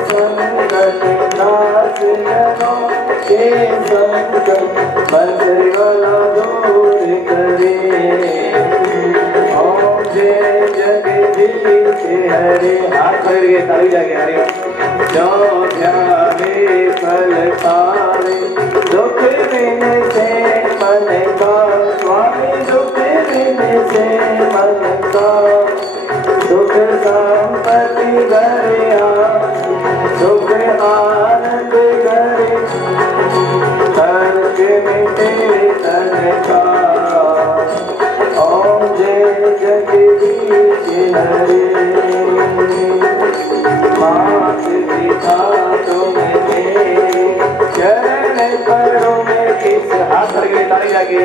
संकट नाथ जनों के संकट बंसरी वाला दूर करे। ओम जय जगदीश हरे। हाथ करके ताली जाके हरे। जो ध्याने फल पावे दुख बिन से मन का स्वामी, दुख बिन से मन का सुख संपत्ति भरिया सुख आनंद करे। तर्क मिटे तन का। ओम जय जगदीश हरे। मात पिता तुम्हें चरण पैरों में किस। हाथ करके ताली लगे।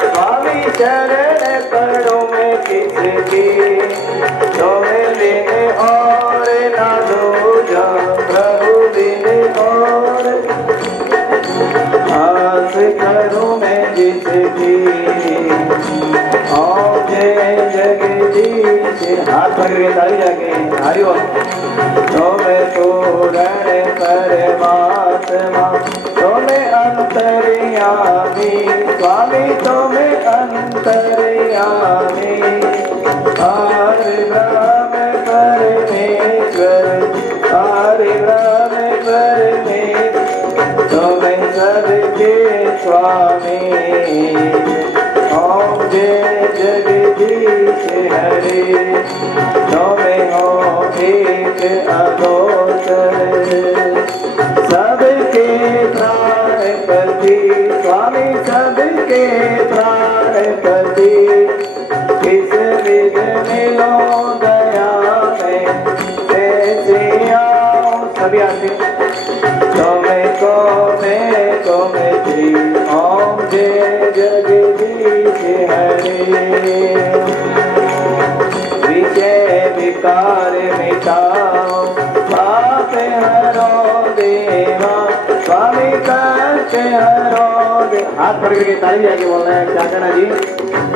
स्वामी चरण पैरों में किसकी तुम्हें लेने और ना दूजा प्रभु बिन और। आस करूं मैं जिसकी। ओम जय जगदीश। हाथ करके ताली लगे। हरि ओम। तुम्हें पूर्ण परमात्मा तुम्हें अंतर्यामी स्वामी तुम्हें अंतर्यामी। हरि ब्रह्म परमेश्वर हरि ब्रह्म परमेश्वर तुम्हें सबके स्वामी। ओम जय जगदीश हरे। तुम्हें हो एक अगोचर सबके प्राणपति स्वामी सबके प्राणपति। किस विध मिलो दया में कैसे आओ। सभी आते तुम्हें को मैं थी। ओम जय जगदीश हरे। विषय विकार मिटाओ पाप हरो देवा स्वामी कष्ट हरो। हाथ पकड़ के ताली जाके बोलना है। क्या करना जी।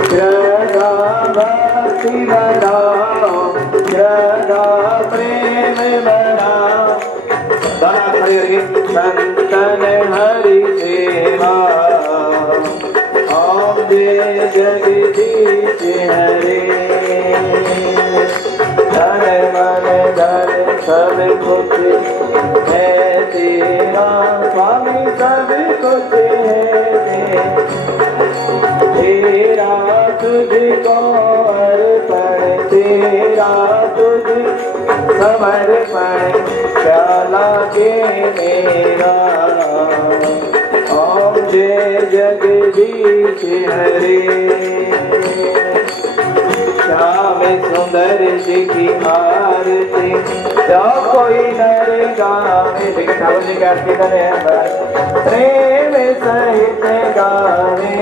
श्रद्धा भक्ति बढ़ाओ श्रद्धा प्रेम बढ़ाओ। दोनों खड़े करके संतन हरि सेवा। ओम जय जगदीश हरे। धन मन धन सब कुछ है तेरा स्वामी सब कुछ है तेरा तुझको अर्पण तेरा तुझ समर्पण प्याला के मेरा। ओम जय जगदीश हरे। श्याम सुंदर जी की आरती जो कोई नर गावे। लेकिन ठाकुर जी की आरती प्रेम सहित गावे।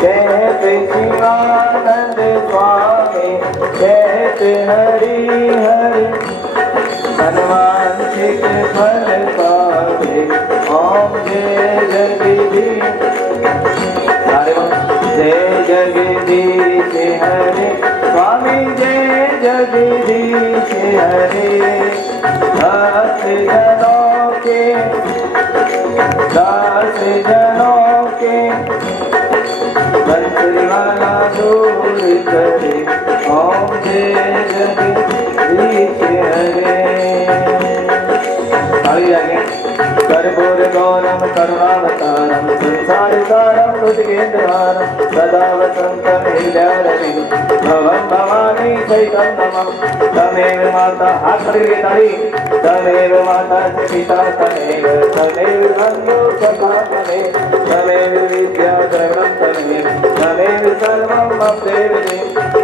कहते शिवानंद स्वामी कहते हरि हरि मनवांछित फल पावे। ओम जय जगदीश जय जगदीश हरे। स्वामी जय जगदीश हरे। दास जनों के दास जनों के बंसरी वाला दूर करे। ओम जय जगदीश हरे। आगे कर्पूर गौरम करुणावतारम संसार सारम हृदयेन्द्रहारम सदा वसंतम हृदयारवि भवं भवानी सहितं नमः। तमेव माता। हाथ करके ताली। तमेव माता पिता तमेव तमेव बन्धु सखा तमेव तमेव विद्या द्रविणं तमेव तमेव सर्वं मम देवते।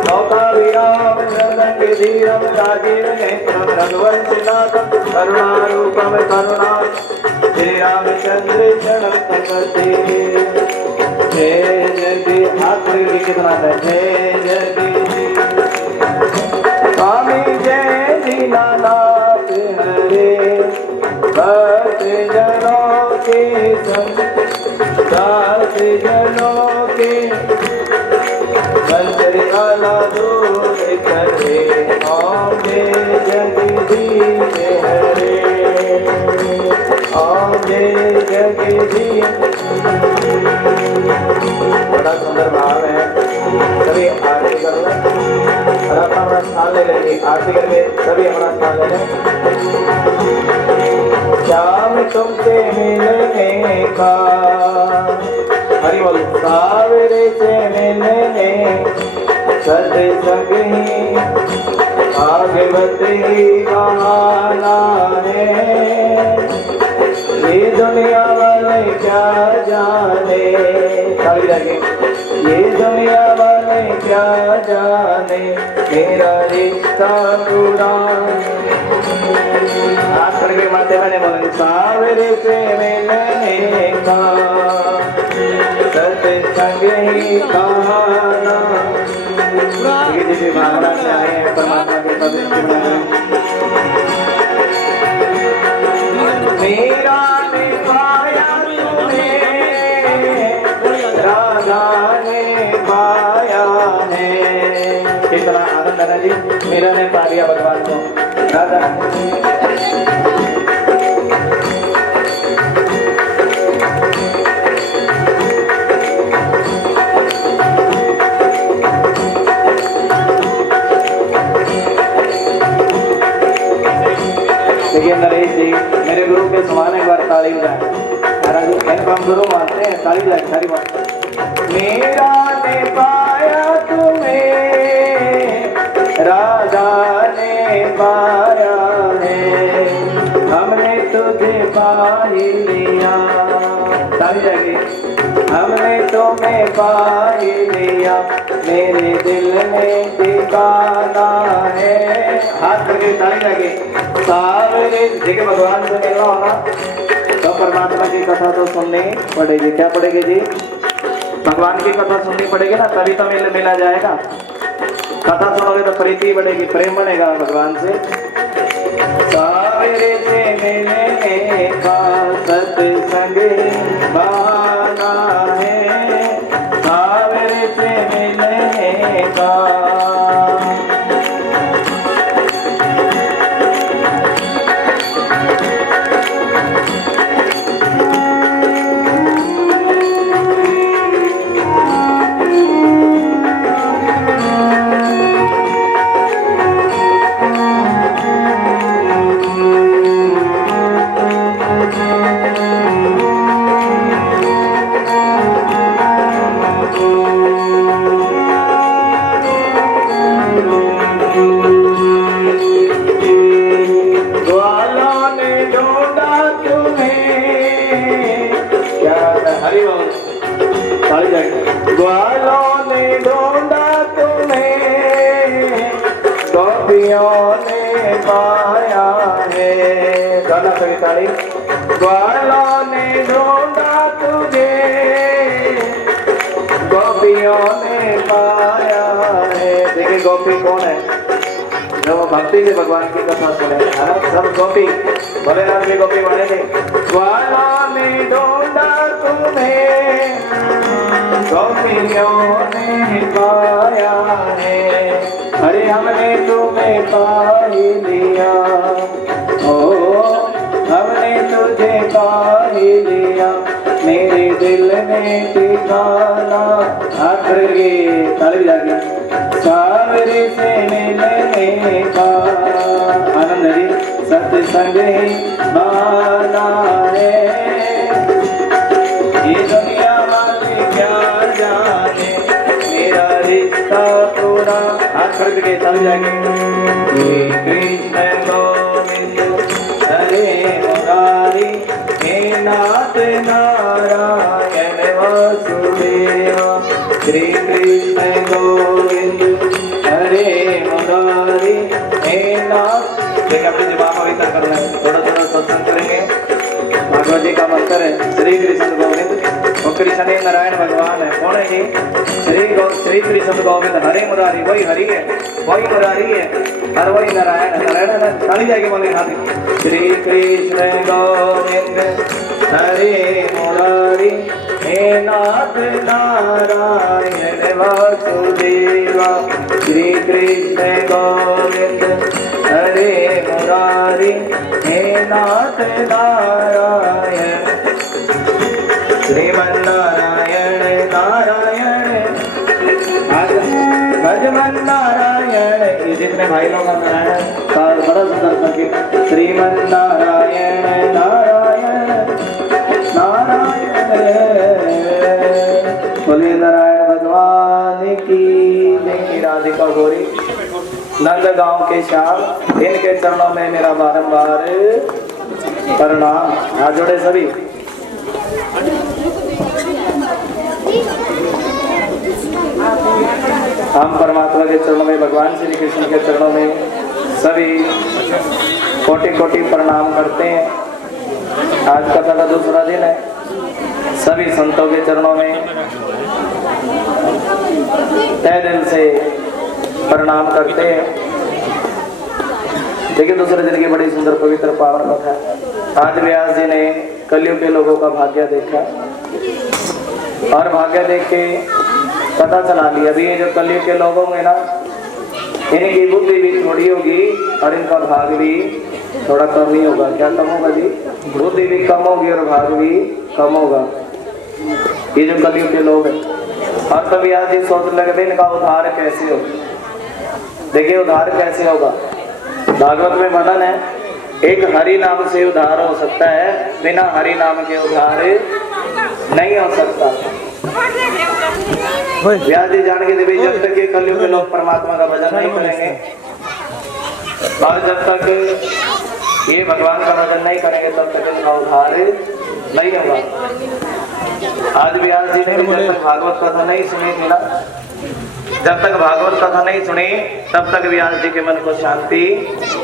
नौका विराम जगदंगे धीरम राजीव नेत्रम रघुवंशनाथम करुणारूपम करुणा श्री रामचंद्र शरण प्रपत्ति। जय जय। हाथ करके कितना है। जय जय स्वामी जय दीनानाथ हरे। भक्त जनों के संग दास जनों के बंसरी वाला दूर करे। ओम जय जगदीश हरे। तुमसे मिलने का। हरि बोल। सावरे से मिलने सत्संग ही भागवत ही बहाना है। ये दुनिया वाले क्या जाने, ताली लगे, ये दुनिया वाले क्या जाने मेरा रिश्ता पूरा। हाथ खड़े के माथे मैंने बोले सावरे से मिलने का सत्संग ही कहाना। जी महाराज से आए हैं परमात्मा के पवित्र मेरा ने पाया तुम्हें, राधा ने पाया है। कितना आनंद है जी, मेरा ने पा लिया भगवान को, राधा। देखिए नरेश जी, मेरे गुरु के समान एक बार ताली बजाएं। इनको हम गुरु मानते हैं, ताली बजाएं सारी बात। मेरा ने पाया तुम्हें, राधा ने पाया है, हमने तुझे पा ही लिया। ताली जाएगी। हमने तुम्हें पा ही लिया, मेरे दिल में ठिकाना है। हाथ करके ताली जाएगी। सावरे देखिए भगवान से मिलना होगा तो परमात्मा की कथा तो सुननी पड़ेगी। क्या पड़ेगी जी? भगवान की कथा सुननी पड़ेगी ना, तभी तो मिला जाएगा। कथा सुनोगे तो प्रीति बढ़ेगी, प्रेम बनेगा भगवान से। सावरे से मिलने का सत्संग बहाना है, सावरे से मिलने का। ग्वालों ने ढूंढा तुम्हें, गोपियों ने पाया है। गाना कभी ताली। ग्वालों ने ढूंढा तुझे, गोपियों ने पाया है। देखिए गोपी कौन है? जब वो भक्ति से भगवान की कथा सुने, सब गोपी, भोलेनाथ भी गोपी बने थे। ग्वालों ने ढूंढा तुम्हें, गोपियों ने पाया है, अरे हमने तुम्हें पा ही लिया। ओ हमने तुझे पा ही लिया, मेरे दिल में ठिकाना। आखिर ये ताली लगी। सावरे से मिलने का आनंद है, सत्संग ही बहाना है। ये दुनिया वाले क्या जाने मेरा रिश्ता पूरा। हाथ खड़े के चल जाएंगे। कृष्ण गोविंद हरे मुरारी, हे नाथ नारायण वासुदेव। श्री कृष्ण गोविंद हरे मुरारी, हे नाथ। देखिए अपने दिमाग पवित्र करना है, थोड़ा थोड़ा सत्संग करेंगे। भागवत जी का मंत्र है श्री कृष्ण गोविंद। और कृष्ण नारायण भगवान है। कौन है ये? श्री कृष्ण गोविंद हरे मुरारी। वही हरि है, वही मुरारी है, और वही नारायण है। नारायण ताली जाएगी बोले हाथी। श्री कृष्ण गोविंद हरे मुरारी, हे नाथ नारायण वासुदेवा। श्री कृष्ण गोविंद हरे मुरारी, हे नाथ नारायण। श्रीमन नारायण नारायण भजमन नारायण। ये जितने भाई लोग नारायण का बड़ा सुंदर संगीत। श्रीमन नारायण नारायण नंदगांव के श्याम, इनके चरणों में मेरा बारंबार प्रणाम। हाथ जोड़े सभी। हम परमात्मा के चरणों में, भगवान श्री कृष्ण के चरणों में सभी कोटि कोटि प्रणाम करते हैं। आज कथा का दूसरा दिन है। सभी संतों के चरणों में तहे दिल से प्रणाम करते हैं। देखिए दूसरे दिन की बड़ी सुंदर पवित्र पावन कथा। आज व्यास जी ने कलयुग के लोगों का भाग्य देखा और भाग्य देख के पता चला लिया अभी ये जो कलयुग के लोगों में ना, इनकी बुद्धि भी थोड़ी होगी और इनका भाग भी थोड़ा कम ही होगा। क्या कम होगा जी? बुद्धि भी कम होगी और भाग भी कम होगा, ये जो कलयुग के लोग हैं। और तभी आज ये सोच लगे इनका उद्धार कैसे हो। देखिए उद्धार कैसे होगा, भागवत में वर्णन है, एक हरि नाम से उद्धार हो सकता है, बिना हरि नाम के उद्धार नहीं हो सकता। व्यास जी जान के देवी जब तक ये कलयुग के लोग परमात्मा का भजन नहीं करेंगे और जब तक ये भगवान का भजन नहीं करेंगे तब तक इनका उद्धार नहीं होगा। आज व्यास जी ने जब तक भागवत कथा नहीं सुनी थी ना, जब तक भागवत कथा नहीं सुनी तब तक व्यास जी के मन को शांति।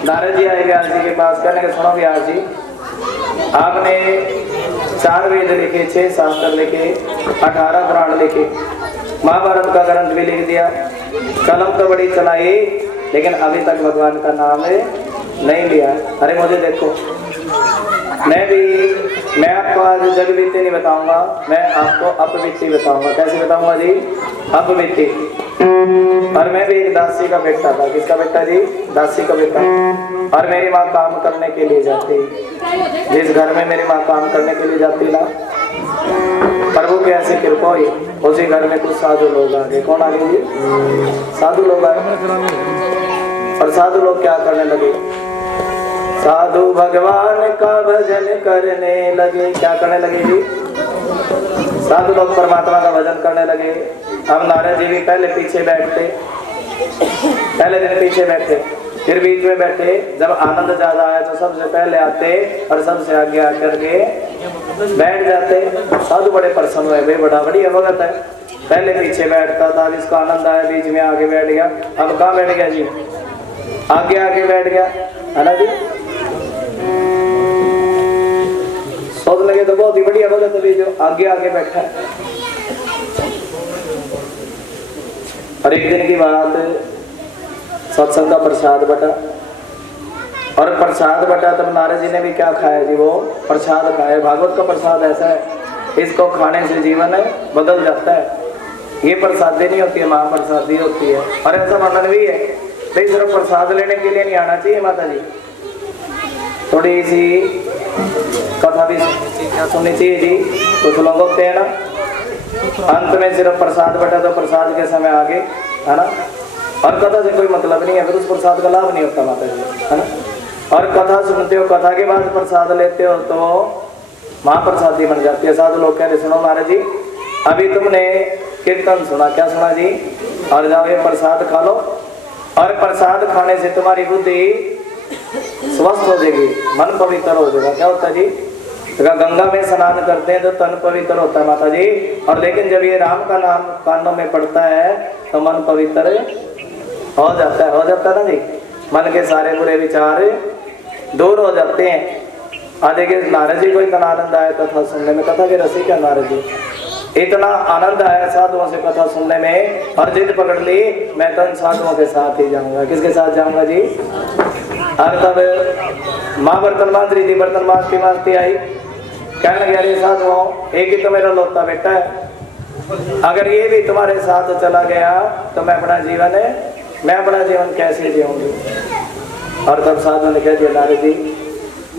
नारद जी आए व्यास जी के पास, कहने के सुनो व्यास जी, आपने 4 वेद लिखे, 6 शास्त्र लिखे, 18 पुराण लिखे, महाभारत का ग्रंथ भी लिख दिया, कलम तो बड़ी चलाई, लेकिन अभी तक भगवान का नाम नहीं लिया। अरे मुझे देखो, मैं आपको आज जग बीती नहीं बताऊंगा, मैं आपको अपबीती बताऊंगा। कैसे बताऊंगा जी? अपबीती। और मैं भी एक दासी का बेटा था। किसका बेटा जी? दासी का बेटा। और मेरी माँ काम करने के लिए जाती, जिस घर में मेरी माँ काम करने के लिए जाती ना, प्रभु की ऐसी कृपा हुई, उसी घर में कुछ साधु लोग आ गए। कौन आ गए जी? साधु लोग आए। और साधु लोग क्या करने लगे? साधु भगवान का भजन करने लगे। क्या करने लगे जी? साधु लोग परमात्मा का भजन करने लगे। अब नारद जी भी पहले पीछे बैठते, पहले दिन पीछे बैठे, फिर बीच में बैठे। जब आनंद ज्यादा आया तो सबसे पहले आते और सबसे आगे आकर के बैठ जाते। साधु बड़े प्रसन्न हुए, भाई बड़ा बढ़िया भगत है, पहले पीछे बैठता था, जिसको आनंद आया बीच में आगे बैठ गया। अब कहाँ बैठ गया जी? आगे आगे बैठ गया, है ना जी? सोच लगे तो बहुत ही बढ़िया भगत है जो आगे आगे बैठा है। और एक दिन की बात, सत्संग का प्रसाद बटा, और प्रसाद बटा तब नारद जी ने भी क्या खाया जी? वो प्रसाद खाया। भागवत का प्रसाद ऐसा है, इसको खाने से जीवन बदल जाता है। ये प्रसादी नहीं होती है, महाप्रसादी होती है। और ऐसा वर्णन भी है, भाई सिर्फ प्रसाद लेने के लिए नहीं आना चाहिए माता जी, थोड़ी सी कथा भी सुननी चाहिए जी। कुछ लोग होते हैं ना, अंत में सिर्फ प्रसाद बटा तो प्रसाद के समय आगे, है ना, और कथा से कोई मतलब नहीं है, फिर उस प्रसाद का लाभ नहीं होता माता जी, है ना। और कथा सुनते हो, कथा के बाद प्रसाद लेते हो तो महाप्रसादी बन जाती है। साधु लोग कह रहे सुनो महाराज जी, अभी तुमने कीर्तन सुना, क्या सुना जी? और जाओ ये प्रसाद खा लो, और प्रसाद खाने से तुम्हारी बुद्धि स्वस्थ हो जाएगी, मन पवित्र हो जाएगा। क्या होता है जी? गंगा में स्नान करते हैं तो तन पवित्र होता है माता जी, और लेकिन जब ये राम का नाम कानों में पड़ता है तो मन पवित्र हो जाता है। हो जाता है ना जी, मन के सारे बुरे विचार दूर हो जाते हैं। देखिए नारद जी को इतना आनंद आया कथा सुनने में, कथा के रसिक क्या नारद जी, इतना आनंद आया साधुओं से कथा सुनने में, और जिद पकड़ ली मैं तो इन साधुओं के साथ ही जाऊंगा। किसके साथ जाऊंगा जी? और तब माँ बर्तन मांझ रही थी, बर्तन मांझती मांझती आई, कहने लगे अरे साधुओं, एक ही तो मेरा लौता बेटा है, अगर ये भी तुम्हारे साथ चला गया तो मैं अपना जीवन कैसे जीऊंगी? और तब साधु ने कह दिया नारद जी,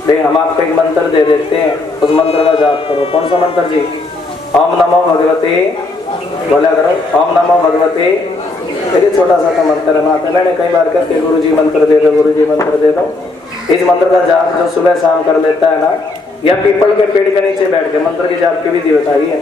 देख हम आपको एक मंत्र दे देते हैं, उस मंत्र का जाप करो। कौन सा मंत्र जी? ओम नमो भगवते, बोला करो ओम नमो भगवते। देखिए छोटा सा तो मंत्र है माता, मैंने कई बार कहते गुरु जी मंत्र दे दो, गुरु जी मंत्र दे दो। इस मंत्र का जाप जो सुबह शाम कर लेता है ना, या पीपल के पेड़ के नीचे बैठ के मंत्र की जाप की विधि बताई है।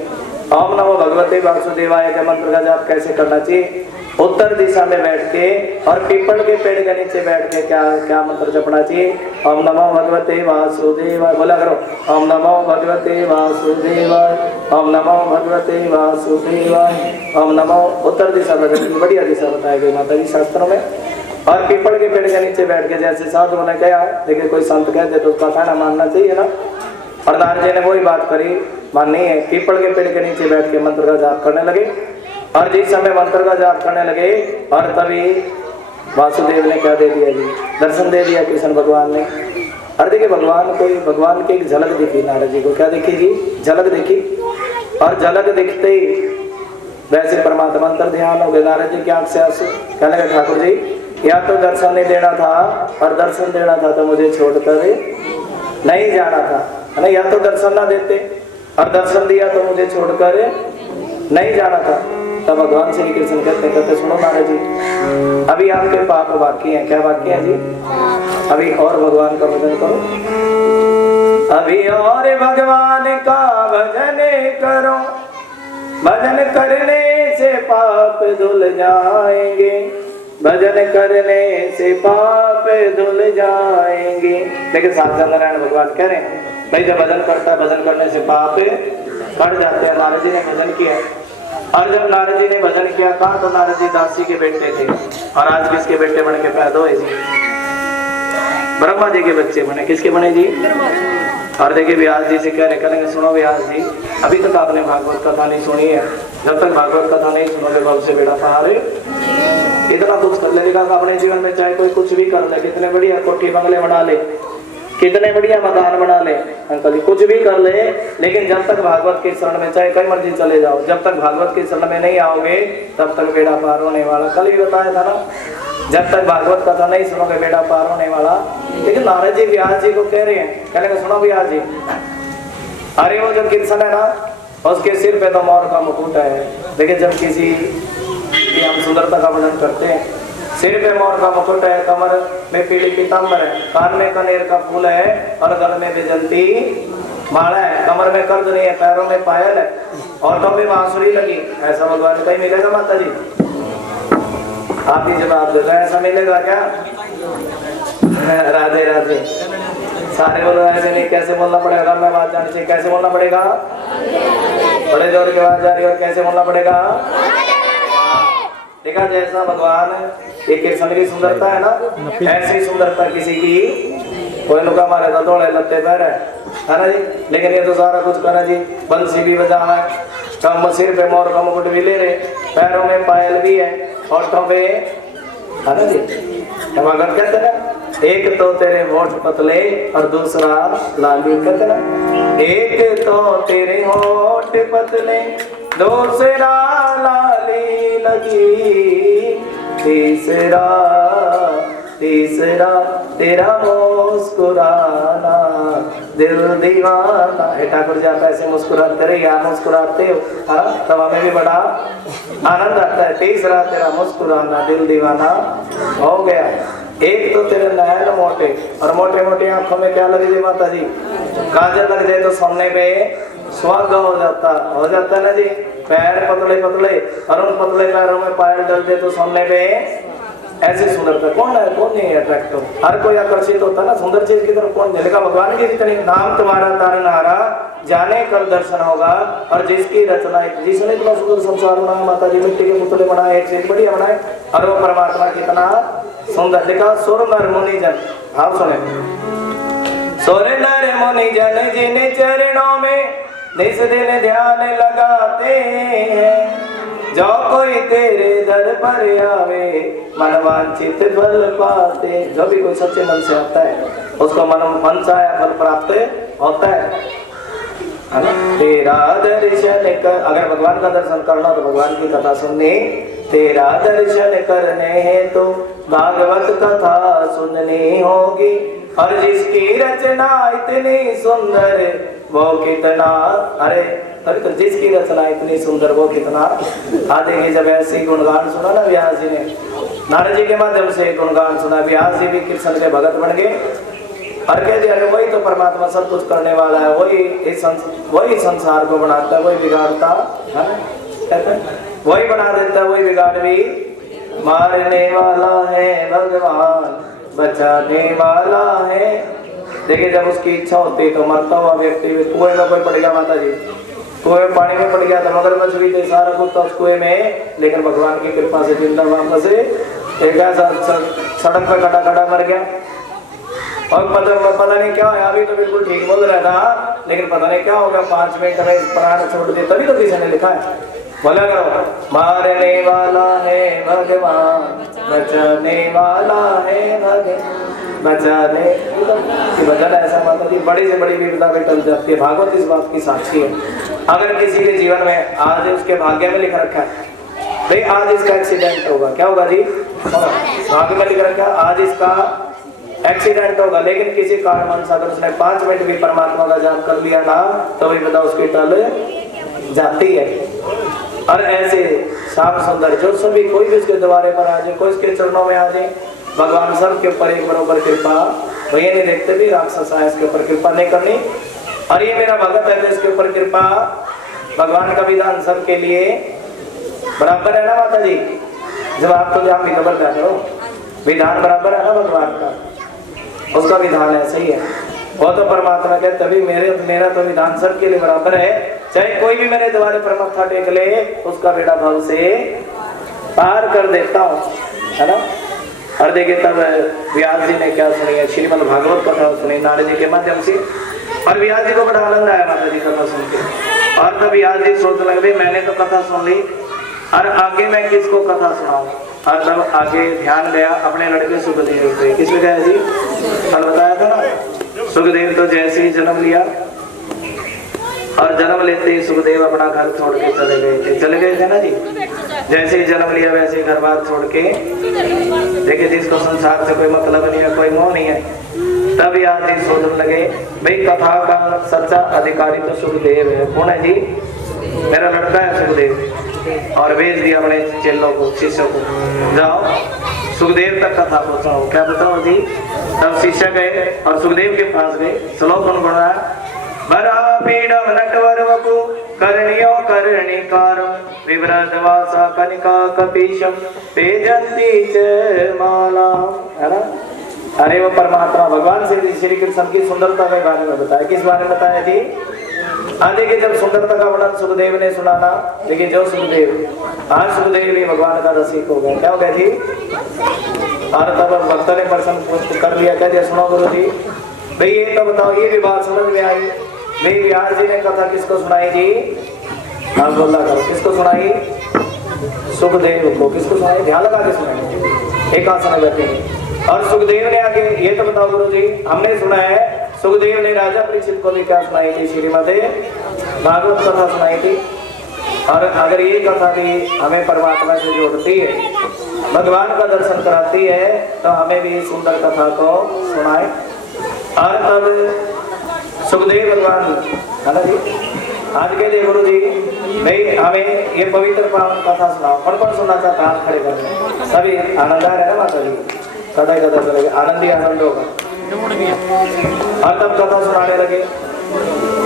ओम नमो भगवते वासुदेवाय के मंत्र का जाप कैसे करना चाहिए, उत्तर दिशा में बैठ के और पीपल के पेड़ के नीचे बैठ के क्या क्या मंत्र जपना चाहिए? ओम नमो भगवते वासुदेवाय, बोला करो ओम नमो भगवते वासुदेवाय, ओम नमो भगवते वासुदेवाय, ओम नमो। उत्तर दिशा में बढ़िया दिशा बताई गई माता जी शास्त्रों में। और पीपल के पेड़ के नीचे बैठ के जैसे साधु ने कहा, देखिए कोई संत कहते तो उसका कहना मानना चाहिए ना। और नारद जी ने वही बात करी, माननी है। पीपल के पेड़ के नीचे बैठ के मंत्र का जाप करने लगे और जिस समय मंत्र का जाप करने लगे और तभी वासुदेव ने क्या दे दिया जी? दर्शन दे दिया कृष्ण भगवान ने। और देखिए भगवान की एक झलक दिखी नारद जी को। क्या दिखी जी? झलक दिखी। और झलक दिखते ही वैसे परमात्मा अंतर ध्यान हो गए। नारद जी की आंख से आंसू। क्या लगा ठाकुर जी, या तो दर्शन नहीं देना था, और दर्शन देना था तो मुझे छोड़कर नहीं जाना था, है ना। या तो दर्शन ना देते और दर्शन दिया तो मुझे छोड़कर नहीं जाना था। तब भगवान श्री कृष्ण कहते सुनो नारद जी, अभी आपके पाप बाकी हैं। क्या बाकी है जी? अभी और भगवान का भजन करो, अभी और भगवान का भजन करो। भजन करने से पाप धुल जाएंगे, भजन करने से पाप धुल जाएंगे। लेकिन साक्षात नारायण भगवान कह रहे हैं भाई जब भजन करता है, भजन करने से पाप कट जाते हैं। नारद जी ने भजन किया, और जब नारद जी ने भजन किया कहा तो नारद जी दासी के बेटे थे, और आज किसके बेटे बन के पैदा हुए जी? ब्रह्मा जी के बच्चे बने। किसके बने जी? और देखिए व्यास जी से कह रहे, कहेंगे सुनो व्यास जी, अभी तक आपने भागवत कथा नहीं सुनी है। जब तक भागवत कथा नहीं सुनोगे भव से बेड़ा पार। इतना कुछ कर लेगा अपने जीवन में, चाहे कोई कुछ भी कर ले, कितने बढ़िया कोठी बंगले बना ले, कितने बढ़िया मकान बना ले, अंकल जी कुछ भी कर ले, लेकिन जब तक भागवत के शरण में, चाहे कई मर्जी चले जाओ, जब तक भागवत के शरण में नहीं आओगे तब तक बेड़ा पार होने वाला। कल ही बताया था ना, जब तक भागवत कथा नहीं सुनोगे बेड़ा पार होने वाला। लेकिन नारद जी व्यास जी को कह रहे हैं, कहने सुनो व्यास जी, अरे वो जो कृष्ण है ना, उसके सिर पे तो मोर का मुकुट है। देखिए जब किसी की हम सुंदरता का वर्णन करते हैं, सिर पे मोर का मुकुट है, कमर में पीली पीताम्बर है, कान में कनेर का फूल है, और गल में बेजंती माला है, कमर में कर्द नहीं है, पैरों में पायल है, और तो में बांसुरी लगी। ऐसा भगवान कहीं मिलेगा माता जी? आप ही जवाब दो, ऐसा मिलेगा क्या? राधे राधे। सारे बोलो ऐसे नहीं, कैसे बोलना पड़ेगा? मैं बात जाननी चाहिए, कैसे बोलना पड़ेगा? बड़े जोर की आवाज जा रही है, और कैसे बोलना पड़ेगा? देखा जैसा भगवान एक कृष्ण की सुंदरता है ना, ऐसी सुंदरता किसी की कोई नुका मारे तो दौड़े लगते पैर है ना जी। लेकिन ये तो सारा कुछ करना जी, बंसी भी बजा है, कम सिर पे मोर का मुकुट भी ले रहे, पैरों में पायल भी है, होठों पे है ना जी। मगर कहते हैं एक तो तेरे होठ पतले और दूसरा लाली। कहते ना एक तो तेरे होठ पतले दूसरा लाली लगी, तीसरा तेरा मुस्कुराना दिल दीवाना। हे ठाकुर जी आप ऐसे मुस्कुराते रहे, आप मुस्कुराते हो तब हमें भी बड़ा आनंद आता है। तीसरा तेरा मुस्कुराना दिल दीवाना हो गया। एक तो तेरे नयन मोटे, और मोटे मोटे आंखों में क्या लगे माता जी? काजल लग जाए तो सोने पे स्वर्ग हो जाता ना जी। पैर पतले पतले, और उन पतले पैरों में पायल डल दे तो सोने पे ऐसी सुंदरता। कौन नहीं अट्रैक्ट? हर कोई आकर्षित होता है ना सुंदर चीज की तरफ। कौन देखा? भगवान की जितनी नाम तुम्हारा तारनहारा जाने कर दर्शन होगा। और जिसकी रचना, जिसने इतना सुंदर संसार बनाया माता जी, मिट्टी के पुतले बनाए, एक से एक बढ़िया बनाए, और वो परमात्मा कितना सुंदर। देखा सुर नर मुनि जन, आप सुने, सुर नर मुनि जन जिन चरणों में निस दिन ध्यान लगाते हैं, जो कोई तेरे दर पर आवे मन वांछित फल पाते। जो भी कोई सच्चे मन से आता है उसको मन चाहा फल प्राप्त होता है ना। तेरा दर्शन कर, अगर भगवान का दर्शन करना तो भगवान की कथा सुननी। तेरा दर्शन करने है तो भागवत कथा सुननी होगी, और जिसकी रचना इतनी सुंदर वो कितना, अरे तभी तो जिसकी रचना इतनी सुंदर वो कितना। आधे जब ऐसे गुणगान सुना ना व्यास जी ने, नारद जी के माध्यम से गुणगान सुना, व्यास जी भी कृष्ण के भगत बन गए, और कह दिया अरे वही तो परमात्मा सब कुछ करने वाला है, वही संसार को बनाता है, वही बिगाड़ता है, वही बना देता है, वही बिगाड़ भी मारने वाला है भगवान, बचाने वाला है। देखिए जब उसकी इच्छा होती है तो मरता हुआ व्यक्ति कुएं में कोई पड़ गया, माता जी कुएं में पानी में पड़ गया था, मगर मछली थे सारा कुछ था उस कुएं में, लेकिन भगवान की कृपा से जिंदा वापस एक ऐसा सड़क पे खड़ा खड़ा मर गया। और पता नहीं क्या है, अभी तो बिल्कुल ठीक बोल रहा था, लेकिन पता नहीं क्या होगा 5 मिनट में प्राण छोड़ दे। तभी तो किसी ने लिखा है, बोला करो, मारने वाला है भगवान, बचाने वाला है भगवान, बचाने। भजन ऐसा माता जी बड़ी से बड़ी विपदा में टल जाती है। भागवत इस बात की साक्षी है। अगर किसी के जीवन में आज उसके भाग्य में लिख रखा है भाई आज इसका एक्सीडेंट होगा, क्या होगा जी, भाग्य में लिख रखा है आज इसका एक्सीडेंट होगा, लेकिन किसी कारणवश अगर उसने 5 मिनट भी परमात्मा का जाप कर लिया ना तो भी पता उसकी टल जाती है। और ऐसे श्याम सुंदर जो सभी कोई भी उसके द्वारे पर आ जाए, कोई उसके चरणों में आ जाए, भगवान सब के ऊपर एक बराबर कृपा। तो ये नहीं देखते भी राक्षस है इसके ऊपर कृपा नहीं करनी, और ये मेरा भगत है तो इसके ऊपर कृपा। भगवान का विधान सब के लिए बराबर है ना माता जी। जब आप तो जहाँ भी खबर करो विधान बराबर है ना भगवान का, उसका विधान ऐसे ही है। वो तो परमात्मा के तभी मेरा तो विधान सब के लिए बराबर है। चाहे कोई भी मेरे द्वारे पर मत्था टेक ले उसका बेड़ा भव से पार कर देता हूँ, है ना। और देखिए तब व्यास जी ने क्या सुनी है, श्रीमद् भागवत कथा सुनी नारद जी के माध्यम से, और व्यास जी को बड़ा आनंद आया माता जी कथा सुन के। और तब व्यास जी सोचने लगे मैंने तो कथा सुन ली और आगे मैं किसको कथा सुनाऊं। और तब आगे ध्यान गया अपने लड़के सुखदेव पे। किस पे गया जी, कल बताया था ना। सुखदेव तो जैसे ही जन्म लिया और जन्म लेते ही सुखदेव अपना घर छोड़ के चले गए थे ना जी। जैसे ही जन्म लिया वैसे ही घर बार छोड़ के, देखिए जिसको संसार से कोई मतलब नहीं है, कोई मोह नहीं है, तब याद ही सोचने लगे भाई कथा का सच्चा अधिकारी तो सुखदेव है। कौन है जी, मेरा लड़का है सुखदेव। और भेज दिया अपने चेलों को, शिष्यों को, जाओ सुखदेव तक कथा पहुंचाओ। क्या बताओ जी, तब शिष्य गए और सुखदेव के पास गए। श्लोक कौन पढ़ रहा है, बरा पीडम नटवर वपु कर्णियो कर्णिकारम विव्रतवासा कनिका कपीशम पेजंती च माला, है ना। अरे वो परमात्मा भगवान श्री कृष्ण की सुंदरता के बारे में बताया। किस बारे में बताया थी, देखिए जब सुंदरता का वर्णन सुखदेव ने सुना ना, देखिए जो सुखदेव आज सुखदेव भी भगवान का रसिक हो गए। क्या हो गए थी, और तब भक्त ने प्रश्न कर लिया, क्या सुनो गुरु जी भाई ये तो बताओ, ये भी बात समझ में आई भाई व्यास जी ने कथा किसको सुनाई जी, हाँ बोला करो किसको सुनाई, सुखदेव को। किसको सुनाई, ध्यान लगा के सुनाई, एक आसन में बैठे। और सुखदेव ने आगे ये तो बताओ गुरु जी, हमने सुना है सुखदेव ने राजा परीक्षित को भी क्या सुनाई थी, श्रीमद् भागवत कथा सुनाई थी। और अगर ये कथा भी हमें परमात्मा से जोड़ती है, भगवान का दर्शन कराती है, तो हमें भी सुंदर कथा को सुनाए। और तब सुखदेव भगवान, है ना जी, आज के दे गुरु जी भाई हमें ये पवित्र पावन कथा सुनाओ। कौन कौन सुनना चाहता है, हाथ खड़े करने, सभी आनंद आ रहा है माता जी, कथा कथा करेंगे, आनंद ही आनंद होगा। और तब कथा सुनाने लगे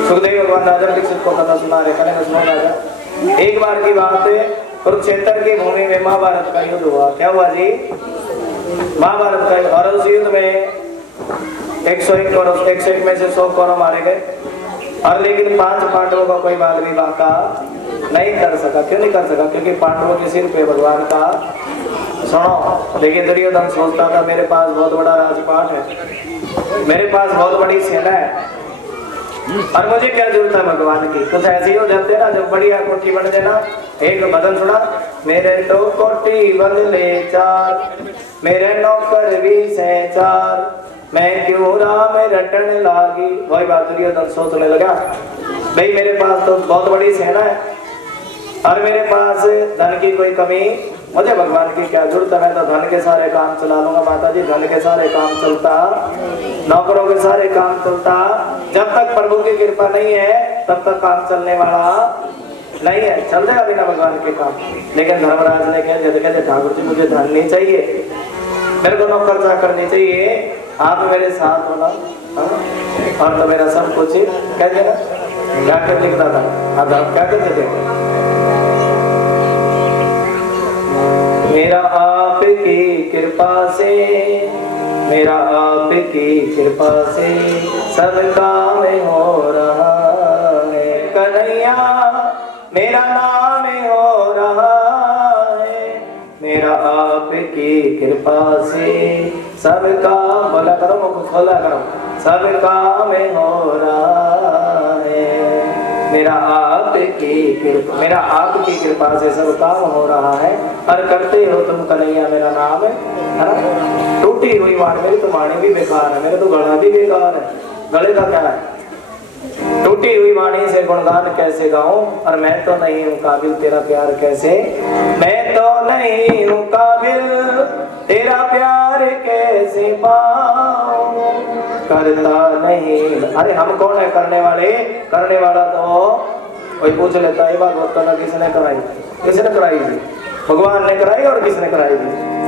सुखदेव भगवान राजा परीक्षित को कथा सुना रहे। कहने में सुनो राजा, एक बार की बात है, कुरुक्षेत्र की भूमि में महाभारत का युद्ध हुआ। क्या हुआ जी, महाभारत का युद्ध। और उस युद्ध में 101 में से 100 कौरव मारे गए। और लेकिन 5 पांडवों का कोई बाल विवाह का नहीं कर सका। क्यों नहीं कर सका, क्योंकि पांडवों के सिर पे भगवान का, सुनो देखिए दुर्योधन सोचता था मेरे पास बहुत बड़ा राजपाट है, मेरे पास बहुत बड़ी सेना है, और मुझे क्या जरूरत है भगवान की। कुछ ऐसे ही हो जाते ना, जब बढ़िया कोठी बन जाए ना। एक भजन सुना, मेरे तो कोठी बदले 4, मेरे नौकर भी से 4, मैं क्यों राम रटन लागी। वही बात दुर्योधन सोचने लगा भाई मेरे पास तो बहुत बड़ी सेना है और मेरे पास धन की कोई कमी, मुझे भगवान की क्या जरूरत है, मैं तो धन के सारे काम चला लूंगा। माता जी धन के सारे काम चलता, नौकरों के सारे काम चलता, जब तक प्रभु की कृपा नहीं है तब तक काम चलने वाला नहीं है, चल जाएगा बिना भगवान के काम। लेकिन धर्मराज ने कहा कहते ठाकुर जी मुझे धन नहीं चाहिए, मेरे को नौकर चाकर नहीं चाहिए, आप मेरे साथ होना और तो मेरा सब कुछ कहते ना, क्या कर लिखता था, क्या कहते थे, मेरा आपकी कृपा से, मेरा आपकी कृपा से सब काम हो रहा है। कन्हैया मेरा नाम हो रहा है, मेरा आपकी कृपा से सब काम, बोला करो मुख खोला करो, सब काम हो रहा है। मेरा आपकी कृपा से सब काम हो रहा है। और करते हो तुम कन्हैया मेरा नाम है ना। टूटी हुई वाणी, मेरी तो वाणी भी बेकार है, मेरा तो गला भी बेकार है। गले का क्या है? टूटी हुई वाणी से गुणगान कैसे गाऊं, और मैं तो नहीं हूं काबिल तेरा प्यार कैसे, मैं तो नहीं हूं काबिल तेरा प्यार कैसे पाऊं, करता नहीं। अरे हम कौन है करने वाले? करने वाला तो कोई पूछ लेता है भागवत ना किसने कराई, किसने कराई थी? भगवान ने कराई और किसने कराई थी?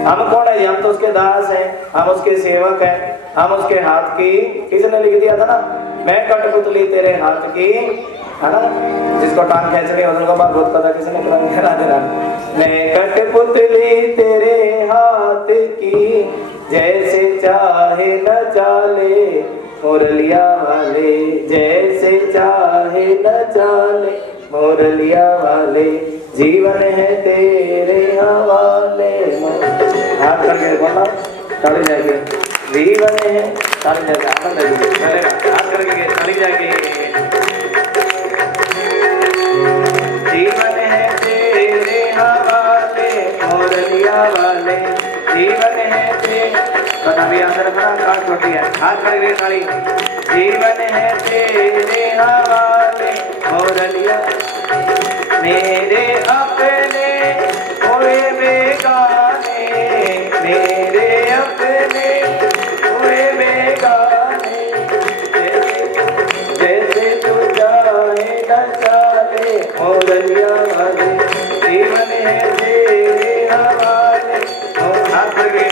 हम कौन है? हम तो उसके दास हैं, हम उसके सेवक हैं, हम उसके हाथ की, किसने लिख दिया था ना, मैं कठपुतली तेरे हाथ की, है ना। जिसको टांग खींचनी उनको भागवत कथा किसने कराई? राधे राधे। मैं कठपुतली तेरे हाथ की, जैसे चाहे न चाले मुरलिया वाले, जैसे चाहे न चाले मुरलिया वाले, जीवन है तेरे हवाले। हाथ करके बोला ताली जाके, जीवन है ताली जाके, आनंद चलेगा, हाथ करके ताली जाके, जीवन है तेरे हवाले मुरलिया वाले, जीवन है तेरे, बता भी अंदर बड़ा काट छोटी है, हाथ करके ताली, जीवन है तेरे हवाले मुरलिया, मेरे अपने हुए बेगाने, मेरे अपने हुए बेगाने, जैसे तू चाहे न चाहे मुरलिया वाले, जीवन है तेरे हवाले। और हाथ लगे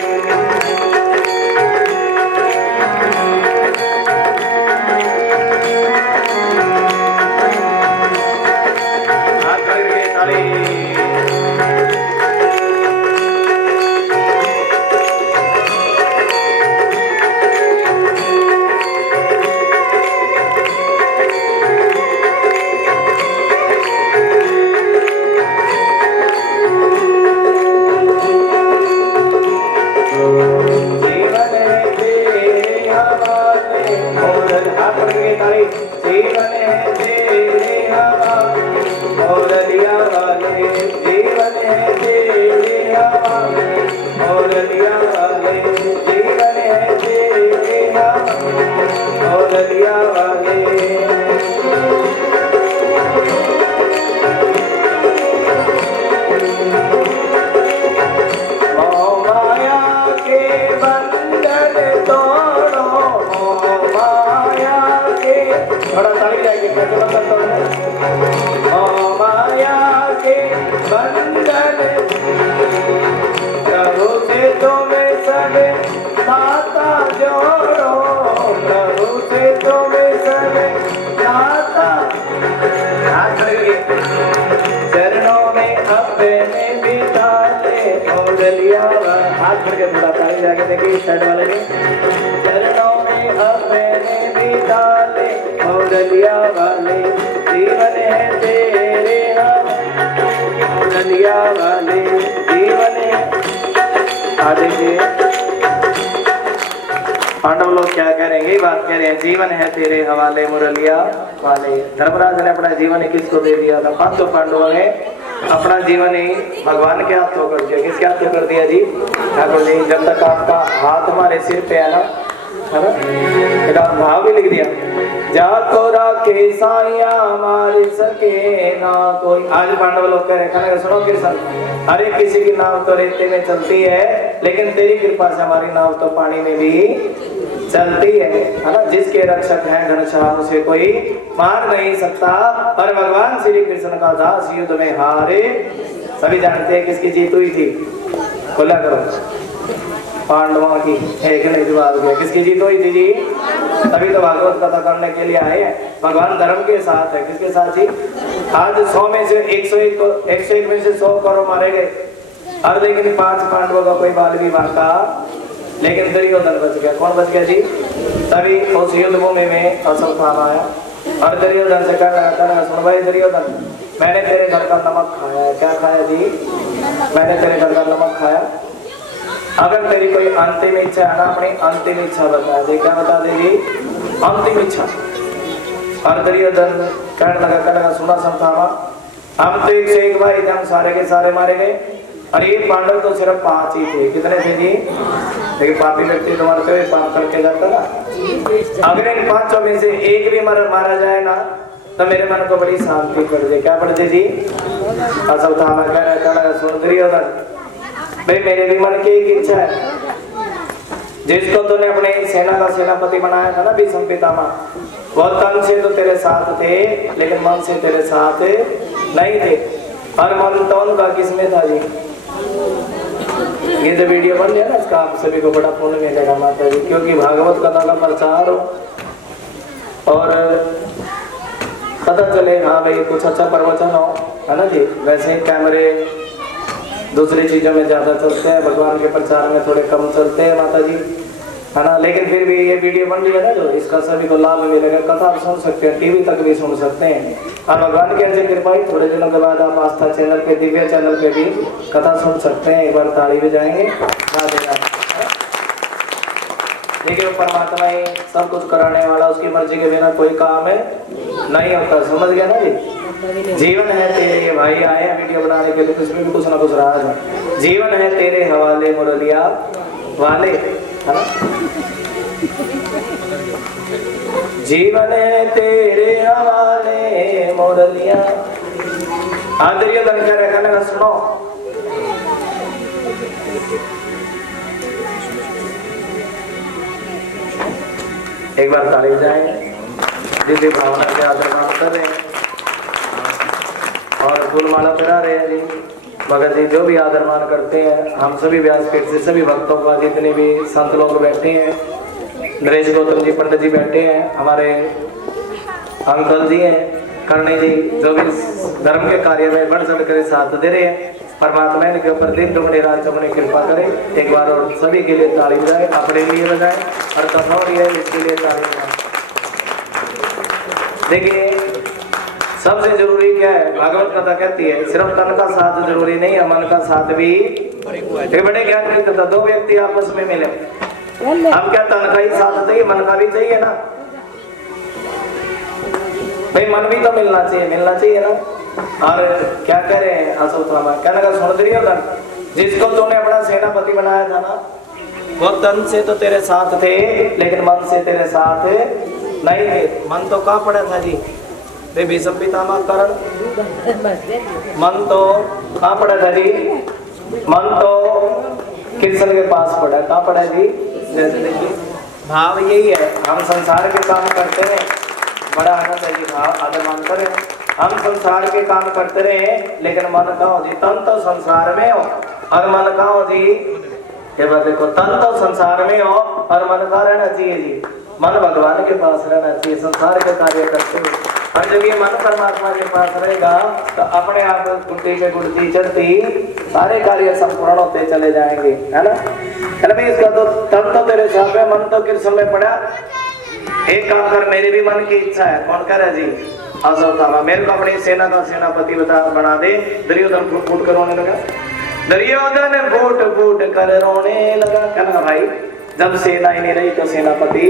चरणों में अपने बिताले मुरलिया वाले, जीवन है तेरे मुरलिया वाले, जीवन है। देखिए पांडव लोग क्या कह रहे हैं, यही बात कह रहे हैं, जीवन है तेरे हवाले मुरलिया वाले। धर्मराज ने अपना जीवन किसको दे दिया था? 500 पांडवों ने अपना जीवन ही भगवान के हाथों कर दिया। किसके हाथों कर दिया जी? ठाकुर जी। जब तक आपका हाथ हमारे सिर पे है ना, भाव भी लिख दिया, जाको राखे साइया मार सके ना कोई। आज पांडव लोग कह रहे हैं, सुनो कृष्ण, हर एक किसी की नाव तो रेते में चलती है, लेकिन तेरी कृपा से हमारी नाव तो पानी में भी चलती है ना। जिसके रक्षक हैं घनश्याम उसे कोई मार नहीं सकता। और भगवान श्री कृष्ण का दास युद्ध में हारे। सभी जानते हैं किसकी जीत हुई थी? खुला करो। पांडवों की। एक नहीं जवाब दिया। किसकी जीत हुई थी जी? तभी तो भागवत कथा करने के लिए आए हैं। भगवान धर्म के साथ है। किसके साथ जी? आज 100 में से 101 में से 100 करोड़ मारे गए। और लेकिन 5 पांडवों का कोई बाल विवाह का, लेकिन दुर्योधन बच गया। कौन बच गया जी? तभी उस युद्ध भूमि में अश्वत्थामा आया और दुर्योधन से कहना, सुन भाई दुर्योधन, मैंने तेरे घर का नमक खाया है। क्या खाया जी? मैंने तेरे घर का नमक खाया। अगर तेरी कोई अंतिम इच्छा है ना, अपनी अंतिम इच्छा बता दे। क्या बता दे जी? अंतिम इच्छा। और दुर्योधन कहने लगा, सुना अश्वत्थामा, हम तो एक से एक भाई थे, हम सारे के सारे मारे गए और ये पांडव तो सिर्फ 5 ही थे। कितने थे जी? लेकिन पापी व्यक्ति तो मरते हुए पाप करके जाता ना। अगर इन 5 में से एक भी मारा जाए ना, तो मेरे मन को बड़ी शांति पड़ जाए। क्या पड़ जाए जी? अश्वत्थामा कह रहा, सुन दुर्योधन, भाई मेरे भी मन की एक इच्छा है। जिसको तूने अपने सेना का सेनापति बनाया था ना, भीष्म पितामह, वो तन से तो तेरे साथ थे, लेकिन मन से तेरे साथ नहीं थे। और मन तो उनका किसमें था जी? ये जो वीडियो बन गया ना, इसका आप सभी को बड़ा पुण्य मिलेगा माता जी, क्योंकि भागवत कथा का प्रचार हो और पता चले हाँ भाई कुछ अच्छा प्रवचन हो, है ना जी। वैसे कैमरे दूसरी चीजों में ज्यादा चलते हैं, भगवान के प्रचार में थोड़े कम चलते हैं माता जी, है ना। लेकिन फिर भी ये वीडियो बन रही है ना, जो इसका सभी को लाभ मिलेगा। कथा आप सुन सकते हैं, टीवी तक भी सुन सकते हैं। और भगवान की ऐसी कृपा ही थोड़े दिनों के बाद आप आस्था चैनल पे, दिव्य चैनल पे भी कथा सुन सकते हैं। एक बार ताली बजाएंगे। देखिए परमात्मा ही सब कुछ कराने वाला, उसकी मर्जी के बिना कोई काम नहीं होता। समझ गया ना जी? जीवन है तेरे, भाई आए हैं वीडियो बनाने के लिए, उसमें भी कुछ ना कुछ राज है। जीवन है तेरे हवाले मुरलिया वाले, है ना। जीवन है तेरे हवाले मुरलिया। आदरिया बनकर रखना, सुनो। एक बार ताली बजाएंगे, दिव्य भावना के आदर मान कर रहे हैं और फूल माला पहरा रहे हैं जी। मगर जी जो भी आदर मान करते हैं, हम सभी व्यासपीठ से सभी भक्तों का, जितने भी संत लोग बैठे हैं, नरेश गौतम जी पंडित जी बैठे हैं, हमारे अंकल जी हैं, करणी जी, जो भी धर्म के कार्य में बढ़ चढ़ कर साथ दे रहे हैं, परमात्मा इनके ऊपर दिन दुगने रात चौगुनी कृपा करे। एक बार और सभी के लिए ताली बजाए, अपने लिए बजाए और कठोर है इसके लिए ताली बजाए। देखिए सबसे जरूरी क्या है? भागवत कथा कहती है सिर्फ तन का साथ जरूरी नहीं है, मन का साथ भी। बड़े ज्ञान की कथा, 2 व्यक्ति आपस में मिले, हम क्या तन का ही साथ चाहिए, मन का भी चाहिए ना भाई, मन भी तो मिलना चाहिए ना। और क्या कह रहे हैं अश्वत्थामा? कहने का, सुन दुर्योधन, जिसको तूने अपना सेनापति बनाया था ना, वो तन से तो तेरे साथ थे, लेकिन मन से तेरे साथ नहीं थे। मन तो कहाँ पड़ा था जी? भीष्म पितामह कारण। मन तो कहाँ पड़ा था जी? मन तो कृष्ण के पास पड़ा। कहाँ पड़ा जी? जैसे देखिए भाव यही है, हम संसार के काम करते हैं, बड़ा आनंद है जी, भाव आदर मान करें। हम संसार के काम करते रहे, लेकिन मन कहाँ हो जी? तन तो संसार में हो और मन कहाँ हो जी? ये बात देखो, तन तो संसार में हो और मन कहाँ रहना चाहिए जी? मन भगवान के पास रहना चाहिए, संसार के कार्य करते हुए। और जब ये मन परमात्मा के पास रहेगा तो अपने आप गुड्डी पे गुड्डी चढ़ती सारे कार्य संपूर्ण होते चले जाएंगे, है ना। भाई इसका तो तन तो तेरे साथ में, मन तो कृष्ण में पड़ा। एक काम कर, मेरी भी मन की इच्छा है। कौन कह रहा है जी? अश्वत्थामा, मेरे को अपनी सेना का सेनापति बना दे। दुर्योधन फूट फूट कर रोने लगा। दुर्योधन फूट फूट कर रोने लगा। कहना भाई जब सेना ही नहीं रही तो सेनापति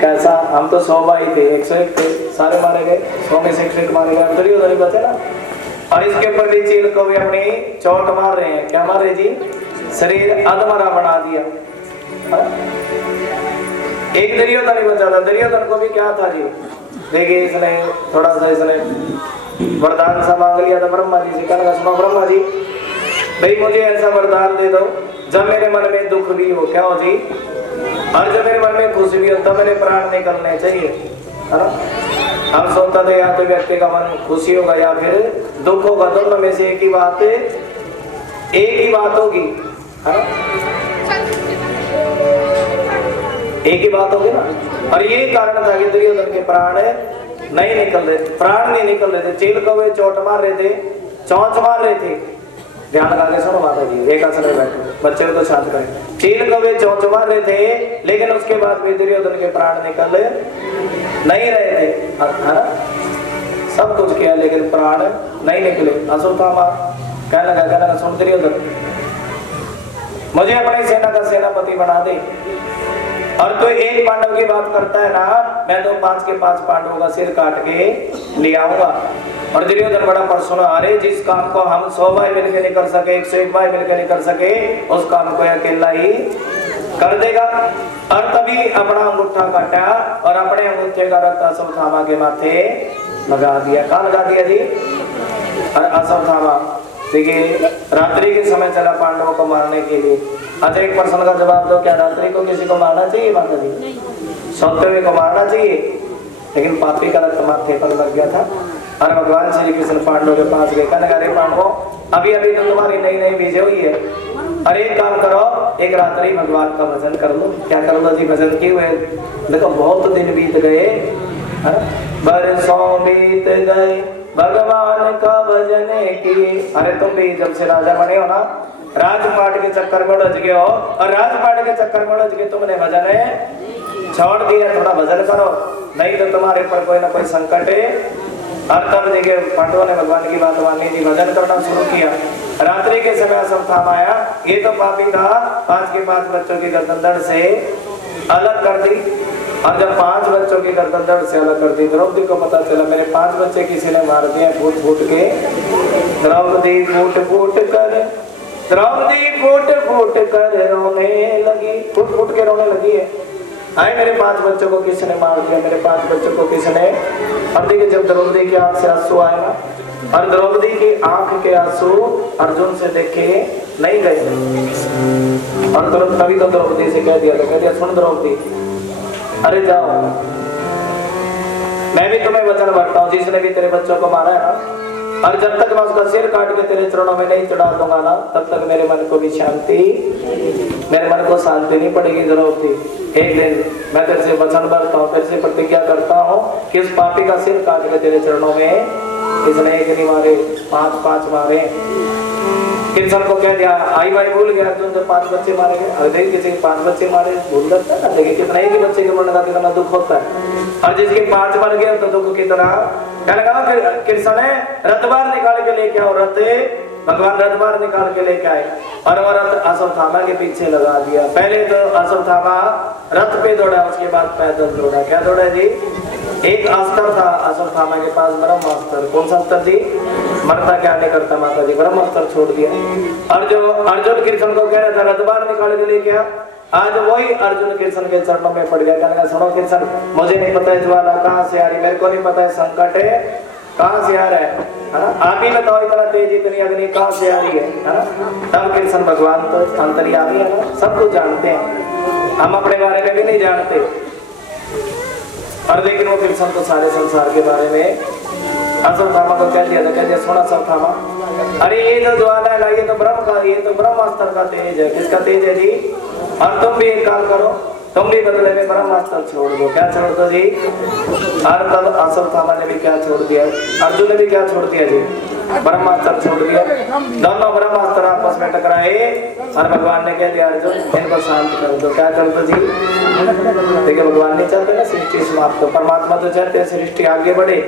कैसा? हम तो 100 भाई थे, 101 थे, सारे मारे गए, 100 में से 101 मारे गए, दुर्योधन ही बचे ना। और इसके ऊपर भी चील को भी अपनी चोट मार रहे हैं। क्या मार रहे जी? शरीर अधमरा बना दिया। एक दुर्योधन ही बचा था। दुर्योधन को भी क्या था जी? देखिए इसने थोड़ा सा वरदान सा मांग लिया था ब्रह्मा जी से। कहना, सुनो ब्रह्मा जी, भाई मुझे ऐसा वरदान दे दो जब मेरे मन में दुख भी हो, क्या हो जी? और जब मेरे मन में खुशी भी हो, तब मेरे प्राण निकलने चाहिए, है ना। हम सोचता थे या तो व्यक्ति का मन खुशी होगा या फिर दुख होगा, दोनों में से एक ही बात होगी, है ना। एक ही बात होगी ना। और यही कारण था कि दुर्योधन के प्राण नहीं निकल रहे थे, चील को वे चोट मार रहे थे, चोंच मार रहे थे, ध्यान लगा के सुनो माता जी, एक आसन में बैठो, बच्चे को शांत करें। चील कौवे चोंच मार रहे थे, लेकिन उसके बाद भी दुर्योधन के प्राण निकल नहीं रहे थे, है ना? सब कुछ किया लेकिन प्राण नहीं निकले। अश्वत्थामा कहने लगा सुन दुर्योधन, मुझे अपनी सेना का सेनापति बना दे, और तो एक पांडव की बात करता है ना, मैं तो 5 के 5 पांडवों का सिर काट के ले आऊंगा। और दुर्योधन बड़ा प्रसन्न, अरे जिस काम को हम 100 भाई मिलकर नहीं कर सके, 101 भाई मिलकर नहीं कर सके, उस काम को अकेला ही कर देगा। और तभी अपना अंगूठा काटा और अपने अंगूठे का रक्त अश्वत्थामा के माथे लगा दिया। कहाँ लगा दिया जी? अश्वत्थामा देखिए रात्रि के समय चला पांडवों को मारने के लिए। अच्छा एक प्रश्न का जवाब दो, क्या रात्रि को किसी को मारना चाहिए माता जी? सोते हुए को मारना चाहिए, लेकिन पापी का रक्त माथे पर लग गया था। और भगवान श्री कृष्ण पांडवों के पास गए, कहने लगे पांडवों अभी अभी तो तुम्हारी नई नई विजय हुई है, अरे एक काम करो, एक रात्रि भगवान का भजन कर लो। क्या कर लो जी? भजन किए हुए देखो बहुत दिन बीत गए, बरसों बीत गए भगवान का भजन किए। अरे तुम भी जब से राजा बने हो ना, राजपाट के चक्कर में उलझ गए हो, और राजपाट के चक्कर में उलझ के तुमने भजन छोड़ दिया। थोड़ा भजन करो, नहीं तो तुम्हारे पर कोई ना कोई संकट है। और तब देखिए पांडवों ने भगवान की बात मानी थी, भजन करना शुरू किया। रात्रि के समय अश्वत्थामा आया, ये तो पापी था, 5 के 5 बच्चों की गर्दन धड़ से अलग कर दी। और जब 5 बच्चों की गर्दन धड़ से अलग कर दी, द्रौपदी को पता चला मेरे 5 बच्चे किसी ने मार दिए फूट फूट के। द्रौपदी फूट फूट कर रोने लगी, फूट फूट के रोने लगी है। आए मेरे 5 बच्चों को किसने मार दिया, मेरे 5 बच्चों को किसने। और देखिए जब द्रौपदी की आंख से आंसू आए ना, और द्रौपदी की आंख के आंसू अर्जुन से देखे नहीं गए, और तुरंत तभी तो द्रौपदी से कह दिया सुन द्रौपदी, अरे जाओ, मैं भी तुम्हें वचन भरता हूँ, जिसने भी तेरे बच्चों को मारा है ना, और जब तक मैं उसका सिर काट के तेरे चरणों में नहीं चढ़ा दूंगा ना, तब तक मेरे मन को शांति नहीं पड़ेगी। द्रौपदी एक दिन मैं तेरे से वचन भरता हूँ, तेरे से प्रतिज्ञा करता हूँ कि इस पापी का सिर काट के तेरे चरणों में, इसने एक नहीं मारे 5 मारे। कृष्ण को कह दिया आई भाई भूल गया, अर्जुन जब 5 बच्चे मारे गए। अरे देखिए किसी के 5 बच्चे मारे भूल जाता है ना, देखिए कितना ही बच्चे के मरने का कितना दुख होता है, और जिसके 5 मर गए तो दुख कितना। कहने लगा कृष्ण ने रथबार निकाल के लेके आओ, रथ भगवान रथबार निकाल के लेके आए, और वह रथ अश्वत्थामा के पीछे लगा दिया। पहले तो अश्वत्थामा रथ पे दौड़ा, उसके बाद पैदल दौड़ा। क्या दौड़ा जी? एक अस्त्र था अश्वत्थामा के पास, ब्रह्मास्त्र। कौन सा अस्त्र जी? मरता क्या नहीं करता माता जी, ब्रह्मास्त्र छोड़ दिया। और जो अर्जुन कृष्ण को कह रहा था रथबार निकाल के लेके आ, आज वही अर्जुन कृष्ण के चरणों में पड़ गया। कहने लगा सुनो कृष्ण, मुझे नहीं पता है ज्वाला कहाँ से आ रही, मेरे को नहीं पता है संकट है कहाँ से आ रहा है ना? आप ही बताओ इतना तेज इतनी अग्नि कहाँ से आ रही है ना? तब कृष्ण भगवान तो अंतर्यामी है ना, सब कुछ जानते हैं, हम अपने बारे में भी नहीं जानते। और लेकिन वो कृष्ण तो सारे संसार के बारे में अश्वत्थामा को कह दिया सुना अश्वत्थामा, अरे ये जो ज्वाला है ये तो ब्रह्म का, ये तो ब्रह्मास्त्र का तेज है। किसका तेज है जी? और तुम भी एक काम करो, तुम भी बदले में ब्रह्मास्त्र छोड़ दो। क्या छोड़ दो जी? और तब अश्वत्थामा ने भी क्या छोड़ दिया, अर्जुन ने भी क्या छोड़ दिया जी? ब्रह्मास्त्र छोड़ दिया। दोनों ब्रह्मास्त्र आपस में टकराए, और भगवान ने कह दिया अर्जुन इनको शांत कर दो। क्या कर दो जी? देखिए भगवान नहीं चाहते ना सृष्टि समाप्त, तो परमात्मा तो चाहते हैं सृष्टि आगे बढ़े,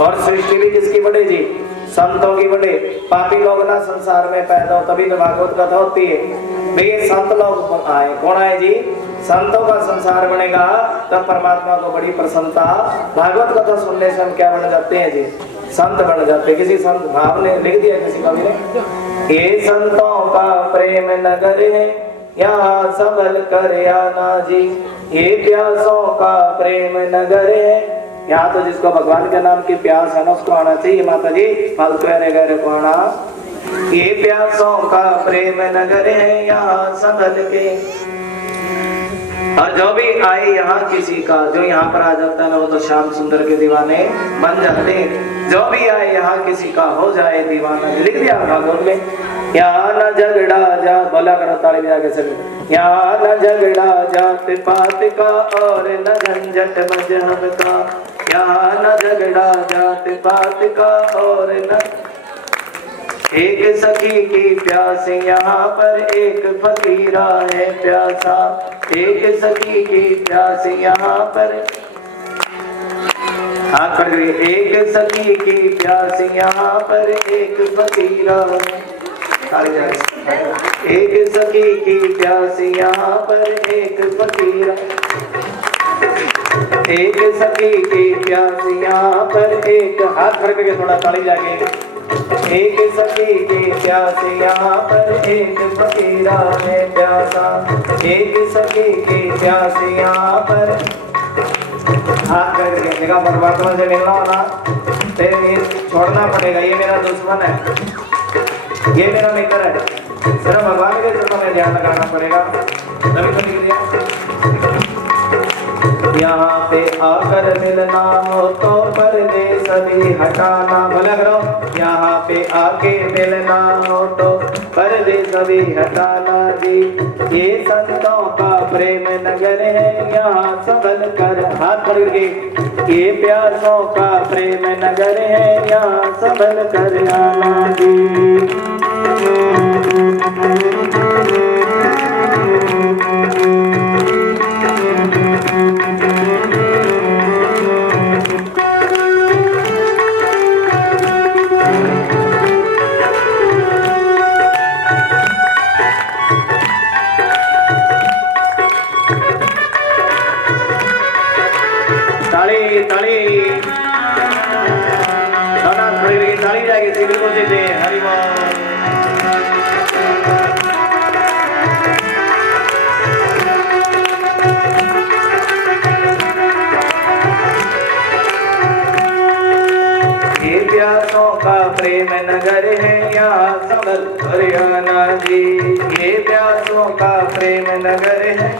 और सृष्टि भी किसकी बढ़े जी? संतों की बढ़े। पापी लोग ना संसार में पैदा हो तभी तो भागवत कथा होती है। देखिए संत लोग आए, कौन आए जी? संतों का संसार बनेगा तब परमात्मा को बड़ी प्रसन्नता। भागवत कथा सुनने से हम क्या बन जाते हैं जी? संत बन जाते हैं। किसी संत भाव ने लिख दिया किसी कवि ने, ये संतों का प्रेम नगर है यहाँ संभल कर आना जी, ये प्यासों का प्रेम नगर है। यहाँ तो जिसको भगवान के नाम की प्यास है ना उसको आना चाहिए माता जी, फालतू गहरे को आना। ये प्यासों का प्रेम नगर है यहाँ संभल के। और जो भी आए यहाँ किसी का, जो यहाँ पर आ जाता है ना वो तो श्याम सुंदर के दीवाने बन जाते हैं। जो भी आए यहाँ किसी का हो जाए दीवाना, लिख दिया भागवत में। यहाँ न झगड़ा जा, बोला करो ताली बजा के सभी, यहाँ न झगड़ा जात पात का और न झंझट मजहब का, यहाँ न झगड़ा जात पात का और न, एक सखी की प्यास यहाँ पर एक फकीरा है प्यासा। एक सखी की प्यास यहाँ पर हाथ पकड़ के। एक सखी की प्यास यहाँ पर एक फकीरा है। एक सखी की प्यास यहाँ पर एक फकीरा। एक सखी की प्यास यहाँ पर एक हाथ खड़े करके थोड़ा ताली जाके। एक सखी की प्यास यहाँ पर एक फकीरा है प्यासा। एक सखी की प्यास यहाँ पर हाथ करके देखा। परमात्मा से मिलना होना तेरे छोड़ना पड़ेगा। ये मेरा दुश्मन है, ये मेरा मित्र है, सिर्फ भगवान के चरणों में ध्यान लगाना पड़ेगा। तभी तो निकल जाए। यहाँ पे आकर मिलना हो तो परदेस भी हटाना। भला करो। यहाँ पे आके मिलना हो तो परदेस भी हटाना जी। ये संतों का प्रेम नगर है यहाँ संभल कर। हाथ पकड़ के। ये प्यासों का प्रेम नगर है यहाँ संभल कर आना जी। ताली ताली ताली जाएगी। सिविल को दे दे। हरि बोल। ये प्यासों का प्रेम नगर है यहाँ संभल हरियाणा जी। ये प्यासों का प्रेम नगर है।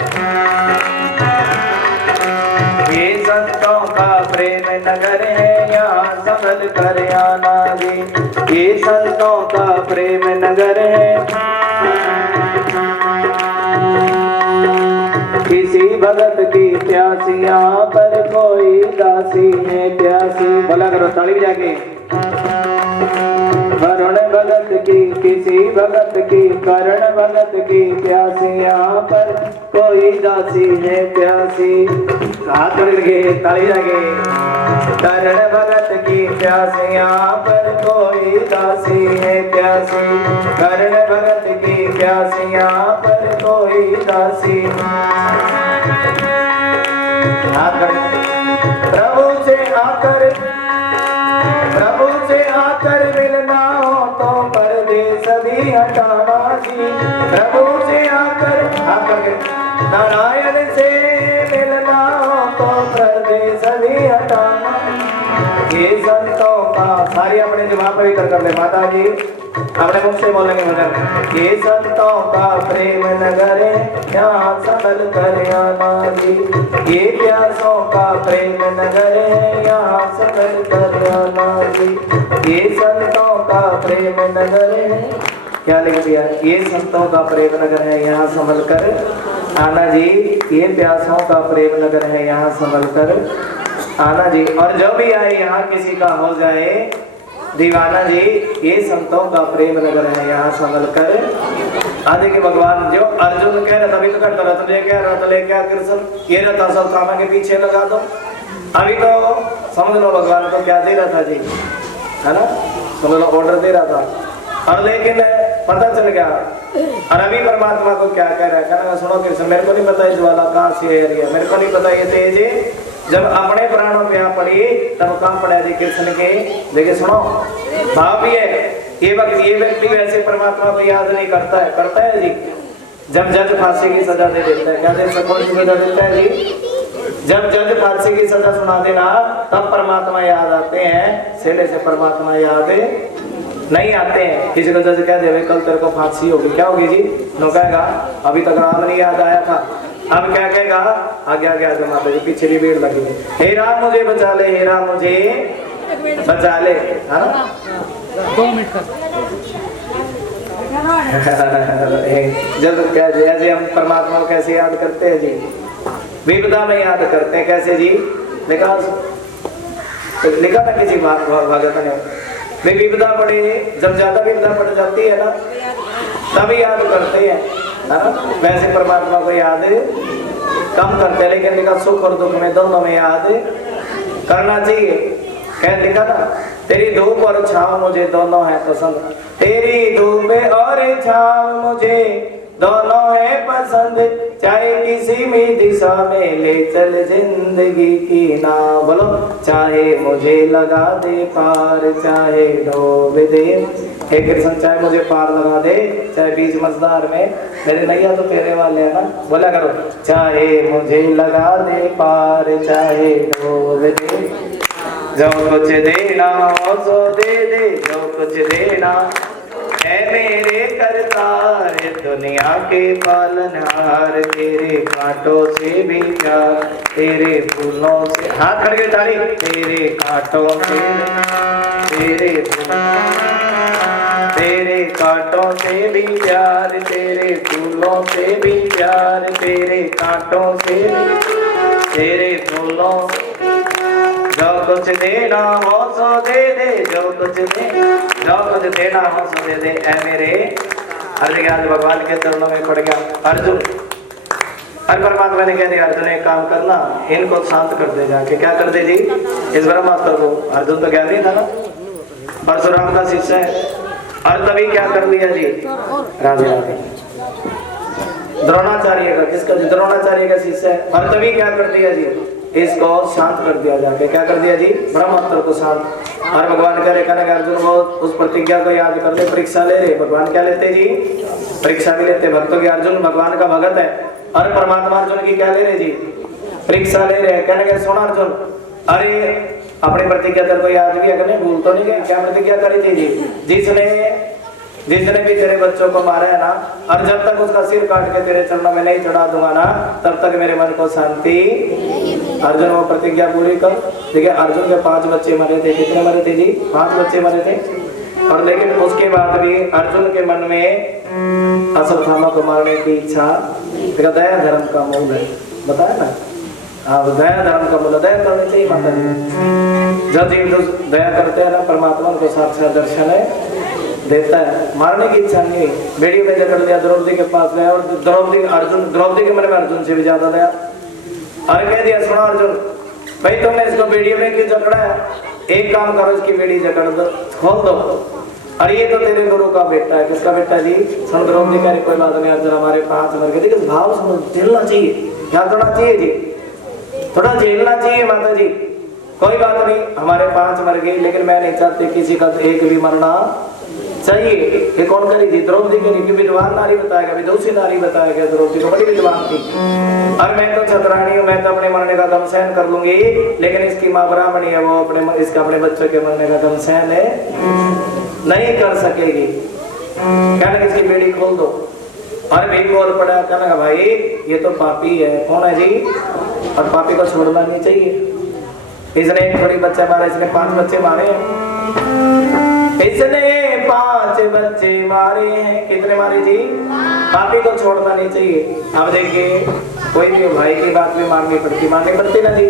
ये संतों का प्रेम नगर है यहाँ संभल कर आना जी। ये संतों का प्रेम नगर है। किसी भगत की प्यासी यहाँ पर कोई दासी है प्यासी। भला करो ताली जाके। वरुण भगत की किसी भगत की करण भगत की प्यासी यहाँ पर कोई दासी है प्यासी। हाथ पकड़ के ताली जाके। करण भगत की प्यासी यहाँ पर कोई दासी है प्यासी। करण भगत की प्यासी यहाँ पर कोई दासी। हाथ पकड़। प्रभु से आकर मिलना हो तो परदेस भी हटाना जी। प्रभु से आकर नारायण से मिलना हो तो परदेस भी हटाना। ये संतों का सारी अपने जवाब पवित्र कर ले माता जी। अपने मुख से बोलेंगे भजन। ये संतों का प्रेम नगर है यहाँ संभल कर आना जी। ये प्यासों का प्रेम नगर है यहाँ संभल कर आना जी। ये संतों का प्रेम नगर है। क्या लिख दिया? ये संतों का प्रेम नगर है यहाँ संभल कर आना जी। ये प्यासों का प्रेम नगर है यहाँ संभल कर आना जी। और जो भी आए यहाँ किसी का हो जाए दीवाना जी। ये संतों का प्रेम नगर है यहाँ संभल कर आदि के भगवान। जो अर्जुन कह रहा था अभी तो करता रथ ले कह रहा था ले क्या कृष्ण ये रहता सब कामा के पीछे लगा दो। अभी तो समझ लो भगवान को क्या दे रहा था जी, है ना। समझ लो ऑर्डर दे रहा था और लेकिन पता चल गया। और अभी परमात्मा को क्या कह रहा है, कहना सुनो कृष्ण मेरे को नहीं पता ये ज्वाला कहाँ से है, मेरे को नहीं पता ये तेज जब अपने प्राणों पे आ पड़ी तब कहाँ पड़ा जी कृष्ण के। देखिए सुनो भाव भी है। ये व्यक्ति वैसे परमात्मा को याद नहीं करता है, करता है जी। जब जज फांसी की सजा दे देता है, क्या दे सको सजा देता है जी। जब जज फांसी की सजा सुना देना तब परमात्मा याद आते हैं, सेले से परमात्मा याद नहीं आते हैं। किसी को जज कह दे कल तेरे को फांसी होगी, क्या होगी जी? नो कहेगा अभी तक राम नहीं याद आया था, अब क्या कहेगा आगे आगे आगे माता जी पीछे भी भीड़ लगी है। हे राम मुझे बचा ले, हे राम मुझे बचा ले, है ना। 2 मिनट का जब क्या जैसे हम परमात्मा को कैसे याद करते हैं जी, विपदा में याद करते हैं कैसे जी। लिखा ना किसी भगत ने वे विपदा पड़े, जब ज्यादा विपदा पड़ जाती है ना तभी याद करते हैं, है ना। वैसे परमात्मा को याद कम करते हैं, लेकिन लिखा सुख और दुख में दोनों में याद करना चाहिए। कह लिखा ना, तेरी धूप और छाँव मुझे दोनों है पसंद, तेरी धूप और छाँव मुझे दोनों है पसंद, चाहे किसी भी दिशा में ले चल जिंदगी की नाव। बोलो, चाहे मुझे लगा दे पार, चाहे डूब दे, हे कृष्ण चाहे मुझे पार लगा दे, चाहे बीच मझधार में मेरे नैया तो तेरे वाले है ना, बोला करो, चाहे मुझे लगा दे पार, चाहे डूब दे, जो कुछ देना हो सो दे दे, जो कुछ देना है मेरे करतार, दुनिया के पालनहार, तेरे कांटों से भी प्यार, तेरे फूलों से, हाथ खड़े ताली, तेरे कांटों से, तेरे कांटों से भी प्यार, तेरे फूलों से भी प्यार, तेरे कांटों से भी, तेरे फूलों, जो कुछ देना हो सो दे दे, जो कुछ देना हो सो दे दे, ऐ मेरे अर्जुन। आज भगवान के चरणों में पड़ गया अर्जुन। हर परमात्मा ने कह दिया अर्जुन एक काम करना, इनको शांत कर दे जाके। क्या कर दे जी? इस ब्रह्मास्त्र को। अर्जुन तो ज्ञानी था ना, परशुराम का शिष्य है। और तभी क्या कर दिया जी? राधे राधे। द्रोणाचार्य का, किसका? द्रोणाचार्य का शिष्य है। और तभी क्या कर दिया जी? इसको शांत कर दिया जाके। क्या कर दिया जी? ब्रह्मास्त्र को शांत। और भगवान कह रहे अर्जुन वो उस प्रतिज्ञा को याद कर ले, परीक्षा ले रहे। भगवान क्या लेते जी? परीक्षा भी लेते भक्तों की। अर्जुन भगवान का भगत है और परमात्मा अर्जुन की क्या ले रहे जी? परीक्षा ले रहे। कहने के सुन अर्जुन, अरे अपनी प्रतिज्ञा तेरे को याद भी है, भूल तो नहीं गया? क्या प्रतिज्ञा करी थी जी? जिसने भी तेरे बच्चों को मारा है ना, और जब तक उसका सिर काट के तेरे चरणों में नहीं चढ़ा दूंगा ना, तब तक मेरे मन को शांति। अर्जुन वो प्रतिज्ञा पूरी कर। देखिए अर्जुन के 5 बच्चे मरे थे। कितने मरे थे जी? 5 बच्चे मरे थे। और लेकिन उसके बाद भी अर्जुन के मन में अश्वत्थामा को मारने की इच्छा। दया धर्म का मूल है, बताया ना। दया धर्म का मूल, दया करनी चाहिए माता जी। जब जीव दया करते हैं ना, परमात्मा को साक्षात दर्शन है देता है। मारने की इच्छा नहीं। बेड़ी में जकड़ लिया, द्रौपदी के पास गया और द्रौपदी के मन में अर्जुन से भी ज्यादा दया। और कह दिया सुनो अर्जुन, भाई तुमने इसको बेड़ी में क्यों जकड़ा है? एक काम करो, इसकी बेड़ी जकड़ दो, खोल दो। और ये तो तेरे गुरु का बेटा है। किसका बेटा जी? सुन द्रौपदी कह रही कोई बात नहीं अर्जुन, हमारे 5 मर गए। देखिए भाव समझ, झेलना चाहिए। क्या करना चाहिए जी? थोड़ा झेलना चाहिए माता जी। कोई बात नहीं, हमारे 5 मर गए, लेकिन मैं नहीं चाहती किसी का एक भी मरना चाहिए। ये कौन करी थी? द्रौपदी करी। कि विद्वान नारी बताएगा, विदुषी नारी बताएगा। द्रौपदी तो बड़ी विद्वान थी। और मैं तो छतरानी हूँ, मैं तो अपने मरने का गम सहन कर लूंगी, लेकिन इसकी माँ ब्राह्मणी है, वो अपने बच्चों के मरने का गम सहन नहीं कर सकेगी। कहने इसकी बेड़ी खोल दो। और भीम बोल पड़ा, कहना भाई ये तो पापी है। कौन है जी? और पापी को छोड़ना नहीं चाहिए। इसने एक थोड़ी बच्चा मारा, इसने 5 बच्चे मारे हैं। इसने 5 बच्चे मारे हैं। कितने मारे जी? पापी को छोड़ना नहीं चाहिए। अब देखिए कोई भी भाई की बात भी माननी पड़ती ना जी।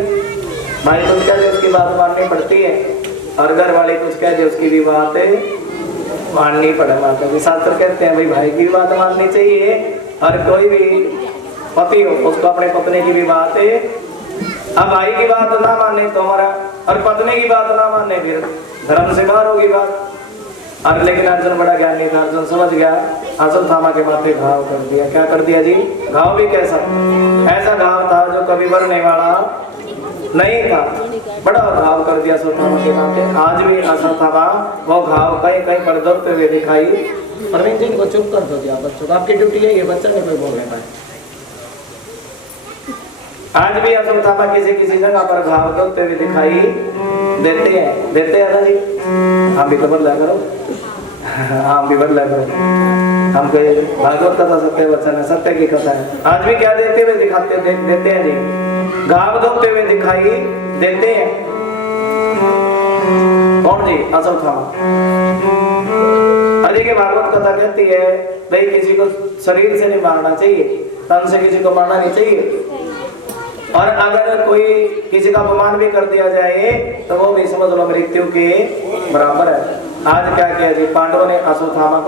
भाई कुछ कह दे उसकी बात माननी पड़ती है, और घर वाले कुछ कह दे उसकी भी बात माननी पड़े। माता जी शास्त्र कहते हैं भाई भाई की बात माननी चाहिए, और कोई भी पति हो उसको अपने पत्नी की भी बात अब भाई की बात ना माने तो हमारा, और पत्नी की बात ना माने फिर धर्म से बाहर होगी बात। और लेकिन अर्जुन बड़ा ज्ञानी था। अर्जुन समझ गया, अश्वत्थामा के माथे घाव कर दिया। क्या कर दिया जी? घाव भी कैसा? ऐसा घाव था जो कभी भरने वाला नहीं था। बड़ा घाव कर दिया अश्वत्थामा के माथे। आज भी अश्वत्थामा वो घाव कहीं कहीं पर दबते हुए दिखाई। अरविंद जी को चुप कर दो दिया बच्चों को, आपकी ड्यूटी है ये, बच्चा नहीं कोई बोल रहा है। आज भी अश्वत्थामा किसी जगह पर घाव दबते हुए दिखाई देते हैं ना जी। हम भी तो बदला करो, हम भी बदला करो। हम कहे भागवत कथा सत्य वचन है, सत्य की कथा है। आज भी क्या देते हुए देते हैं जी? घाव दबते हुए दिखाई देते हैं। कौन जी? अश्वत्थामा। अरे के भागवत कथा कहती है भाई किसी को शरीर से नहीं मारना चाहिए, तन से किसी को मारना नहीं चाहिए। और अगर कोई किसी का अपमान भी कर दिया जाए तो वो भी समझ लो मृत्यु के बराबर है। आज क्या किया जी, पांडवों ने अश्वत्थामा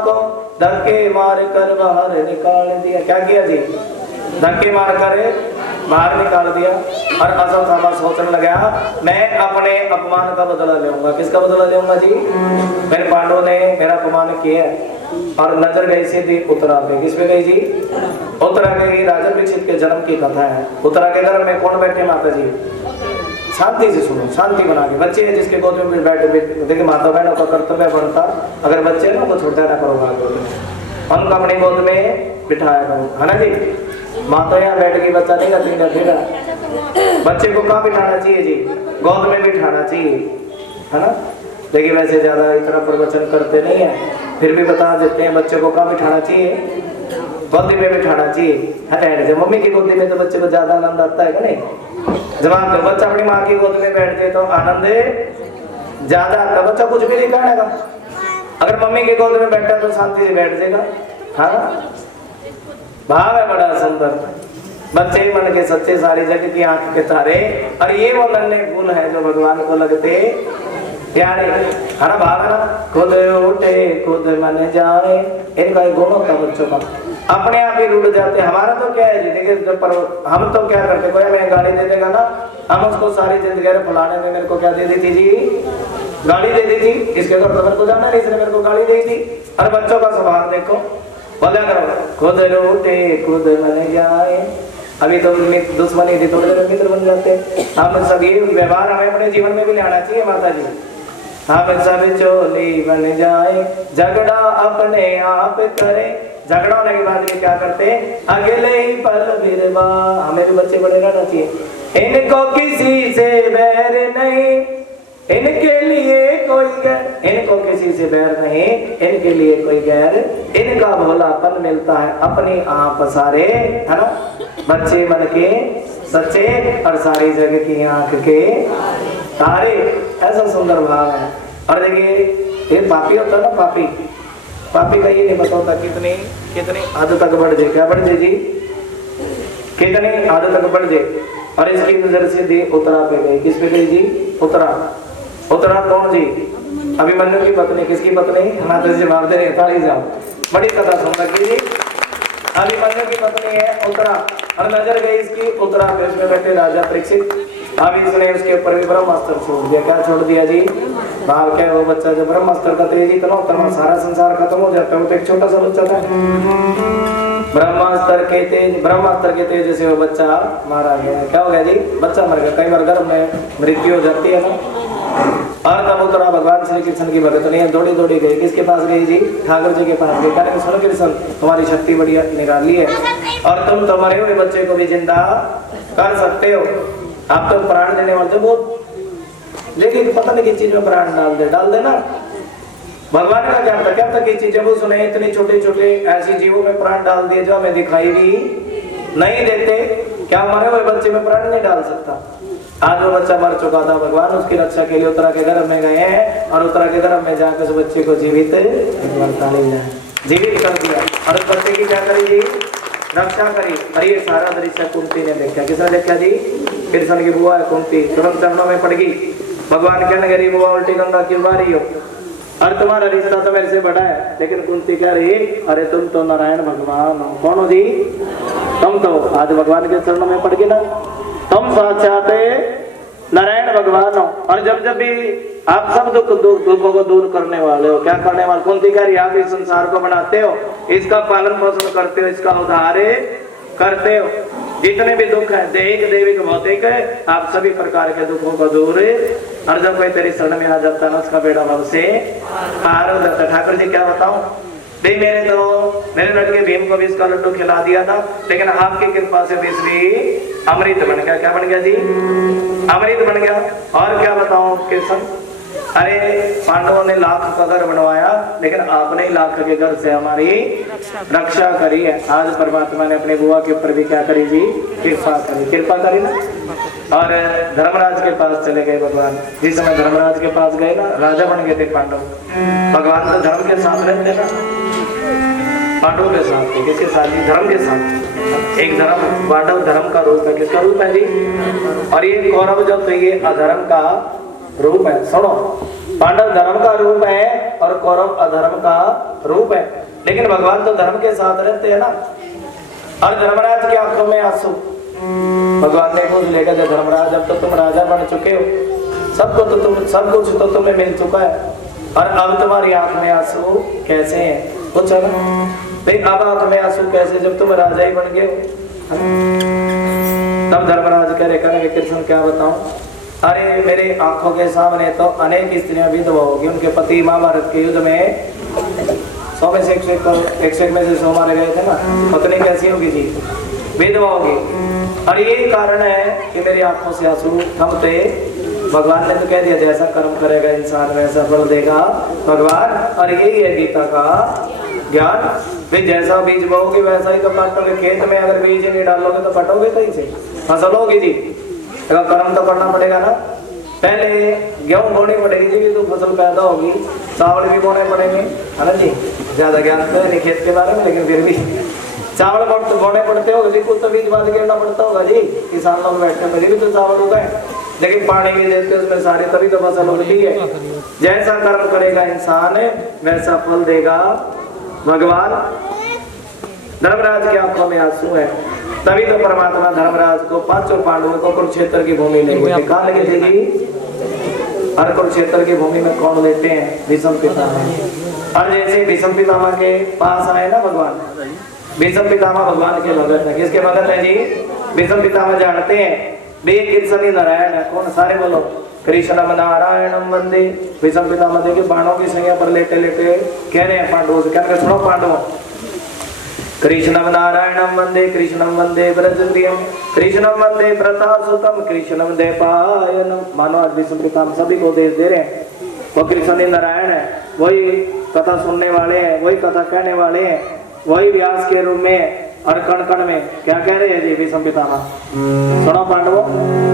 को धक्के मार कर बाहर निकाल दिया। क्या किया जी, धक्के मार कर बाहर निकाल दिया। और अश्वत्थामा सोचने लगा मैं अपने अपमान का बदला लूंगा। किसका बदला लूंगा जी, मेरे पांडवों ने मेरा अपमान किया। और नजर गई सीधी उत्तरा पे। किस पे गई जी, उत्तरा गई। राजा परीक्षित के जन्म की कथा है। उत्तरा के घर में कौन बैठे, माता जी। शांति से सुनो, शांति बना के। बच्चे हैं जिसके गोद में बैठे, देखिए माता बहनों का कर्तव्य बनता, अगर बच्चे ना तो छोटा ना करो, उनको अपनी गोद में बिठाया करो, है ना जी। माता यहाँ बैठ गई, बच्चा नहीं बैठेगा। बच्चे को कहाँ बिठाना चाहिए जी, गोद में बिठाना चाहिए, है ना। लेकिन वैसे ज्यादा इतना प्रवचन करते नहीं है, फिर भी बता देते हैं बच्चे को कहाँ बिठाना चाहिए, गोदी में बिठाना चाहिए। जब मम्मी की गोदी में तो बच्चे को ज्यादा आनंद आता है कि नहीं। जब आप बच्चा अपनी माँ की गोद में बैठते तो आनंद ज्यादा आता। बच्चा कुछ भी नहीं करेगा, अगर मम्मी की गोद में बैठा तो शांति से बैठ जाएगा। हाँ, भाव है बड़ा सुंदर। बच्चे मन के सच्चे, सारी जगत की आंख के तारे। और ये वो नन्हे फूल है जो भगवान को लगते प्यारे, है ना। भाव है ना, खुद उठे खुद मन जाए, इनका एक गुण होता बच्चों का, अपने आप ही रुट जाते। हमारा तो क्या है जी, देखिए हम तो क्या करते, कोई हमें गाड़ी दे देगा ना, हम उसको सारी जिंदगी फुलाने में मेरे को क्या दे दी थी जी, गाड़ी दे दी थी। इसके घर तो मेरे को जाना नहीं, इसने मेरे को गाड़ी दी थी। और बच्चों का स्वभाव देखो, बोला करो खुद रूठे खुद मन जाए। अभी तो दुश्मनी थी, थोड़े देर मित्र बन जाते। हम सभी व्यवहार हमें अपने जीवन में भी लाना चाहिए माता जी। हम सब चोली बन जाए, झगड़ा अपने आप करे। झगड़ा होने के बाद ये क्या करते, अकेले ही पल बिरवा। हमें भी बच्चे बड़े रहना चाहिए। इनको किसी से बैर नहीं, इनके लिए कोई गैर, इनको किसी से बैर नहीं, इनके लिए कोई गैर। इनका भोलापन मिलता है अपनी आप सारे, है ना। बच्चे मन के सच्चे और सारी जगह की आंख के तारे। ऐसा सुंदर भाव है। और देखिए ये पापी होता है ना, पापी का ये नहीं पता होता कितनी कितनी हद तक बढ़ जाए। क्या बढ़ जाए जी, कितनी हद तक बढ़ जाए। और इसकी नजर से दी उत्तरा पे गई। किस पे गई जी, उत्तरा। उत्तरा कौन जी, अभिमन्यु की पत्नी। किसकी पत्नी, माता जी जवाब दे रहे, ताली जाओ। बड़ी कथा सुन रखी जी। अभिमन्यु की पत्नी है उत्तरा। और नजर गई इसकी उत्तरा पे, उसमें बैठे राजा परीक्षित। अब इसने उसके ऊपर भी ब्रह्मास्त्र छोड़ दिया। क्या छोड़ दिया जी, भाव क्या, वो बच्चा जब ब्रह्मास्त्र का तेज इतना होता है सारा संसार खत्म हो जाता है। वो तो एक छोटा सा बच्चा था, ब्रह्मास्त्र के तेज से वो बच्चा मारा गया। क्या हो गया जी, बच्चा मर गया। कई बार गर्भ में मृत्यु हो जाती है ना। और तब उत्तरा भगवान श्री कृष्ण की भगत नहीं है, दौड़ी दौड़ी गई। किसके पास गई जी, ठाकुर जी के पास गई। कहने सुनो कृष्ण, तुम्हारी शक्ति बड़ी निराली है और तुम तो मरे हुए बच्चे को भी जिंदा कर सकते हो। आप तो प्राण देने वाले थे बहुत, लेकिन पता नहीं किस चीज में प्राण डाल देना। भगवान का क्या था कि चीजें वो सुने, इतनी छोटे छोटे ऐसी जीवों में प्राण डाल दिए जो हमें दिखाई भी नहीं देते। क्या मरे हुए बच्चे में प्राण नहीं डाल सकता। आज वो बच्चा मर चुका था, भगवान उसकी रक्षा के लिए उत्तरा के गर्भ में गए हैं। और उत्तरा के गर्भ में जाकर उस बच्चे को जीवित कर दिया। और उस बच्चे की क्या करी जी, रक्षा करी। और ये सारा दृश्य कुंती ने देखा। किसने देखा जी, कृष्ण की बुआ है कुंती। तुरंत चरणों में पड़ गई। भगवान कहने लगी, बुआ उल्टी गंगा क्यों आ रही हो, और तुम्हारा रिश्ता तो मेरे से बड़ा है। लेकिन कुंती कह रही, अरे तुम तो नारायण भगवान हो। कौन हो जी, तुम तो आज भगवान के चरणों में पड़ गई ना, तुम साक्षात नारायण भगवान हो। और जब जब भी आप सब दुखों को दूर करने वाले हो। क्या करने वाले, कुंती कह रही, आप इस संसार को बनाते हो, इसका पालन पोषण करते हो, इसका उद्धार करते हो। जितने भी दुख है, दैहिक दैविक भौतिक है, आप सभी प्रकार के दुखों को दूर। और जब कोई तेरी शरण में आ जाता है ना, उसका बेड़ा भव से पार हो जाता है। ठाकुर जी क्या बताऊं, मेरे लड़के भीम को भी इसका लड्डू खिला दिया था, लेकिन आपकी कृपा से विष भी अमृत बन गया। क्या बन गया जी, अमृत बन गया। और क्या बताऊं कृष्ण, अरे पांडवों ने लाख का घर बनवाया, लेकिन आपने ही लाख के घर से हमारी रक्षा करी है। आज परमात्मा ने अपने बुआ के ऊपर भी क्या करी जी, कृपा करी ना। और धर्मराज के पास चले गए भगवान। जिस समय धर्मराज के पास गए ना, राजा बन गए थे पांडव। भगवान तो धर्म के साथ रहते ना। पांडवों के साथ थे। किसके साथ जी? धर्म के साथ। एक धर्म, पांडव धर्म का रूप है। किसका रूप है जी? और ये कौरव जो थे ये अधर्म का रूप है। सुनो, पांडव धर्म का रूप है और कौरव अधर्म का रूप है, लेकिन भगवान तो धर्म के साथ रहते हैं ना। और धर्मराज की आंखों में आंसू। भगवान ने पूछ लेकर जब धर्मराज, अब तो तुम राजा बन चुके हो, सब कुछ तो तुम्हें मिल चुका है, और अब तुम्हारी आंख में आंसू कैसे हैं? पूछा ना भाई, अब आंख में आंसू कैसे जब तुम राजा ही बन गए हो? तब धर्मराज कह रहे, कहेंगे कृष्ण क्या बताऊं, अरे मेरे आंखों के सामने तो अनेक स्त्रियां विधवा होगी, उनके पति महाभारत के युद्ध में 100 में से 101 में से 100 मारे गए थे ना, पत्नी कैसी होगी जी? विधवा होगी। और यही कारण है कि मेरी आंखों से आंसू थमते। भगवान ने तो कह दिया जैसा कर्म करेगा इंसान वैसा फल देगा भगवान, और यही है गीता का ज्ञान। फिर जैसा बीज बोओगे वैसा ही तो काटोगे। खेत में अगर बीज नहीं डालोगे तो कटोगे कहीं से, फसल होगी जी। अगर कर्म तो करना पड़ेगा ना। पहले गेहूं बोनी पड़ेगी जी, तो फसल पैदा होगी। चावल भी बोने पड़ेंगे, है ना जी। ज्यादा ज्ञान तो है नहीं खेत के बारे में, लेकिन फिर भी चावल बोने पड़ते होगा जी, कुछ तो बीज बाद गिरना पड़ता होगा जी। किसान लोग बैठने पर भी तो चावल उगाए, लेकिन पानी भी देते उसमें सारे, तभी तो फसल उगती है। जैसा कर्म करेगा इंसान वैसा फल देगा भगवान। धर्मराज की आंखों में आंसू है, तभी तो परमात्मा धर्मराज को, पांचों पांडवों को कुरुक्षेत्र की भूमि ले गए। कहाँ लगे थे जी? और कुरुक्षेत्र की भूमि में कौन लेते हैं? भीष्म पितामह। और जैसे भीष्म पितामह के पास आए ना भगवान, भीष्म पितामह भगवान के भगत है। किसके भगत है जी? भीष्म पितामह जानते हैं वे कृष्ण नारायण है। कौन? सारे बोलो, कृष्णम नारायणम वंदे। भीष्म पितामह देखिए बाणों की संज्ञा पर लेटे लेटे कह रहे हैं पांडवों से, कहकर सुनो पांडवों, कृष्णम नारायणम वंदे, कृष्णम वंदे ब्रजप्रियम, कृष्णम वंदे प्रतापसुतम, कृष्णम देपायनम। मानो आज भीष्म पितामह सभी को उपदेश दे रहे हैं। वो कृष्ण नारायण है, वही कथा सुनने वाले हैं, वही कथा कहने वाले हैं, वही व्यास के रूप में और कण कण में क्या कह रहे हैं जी भीष्म पितामह? सुनो पांडवों,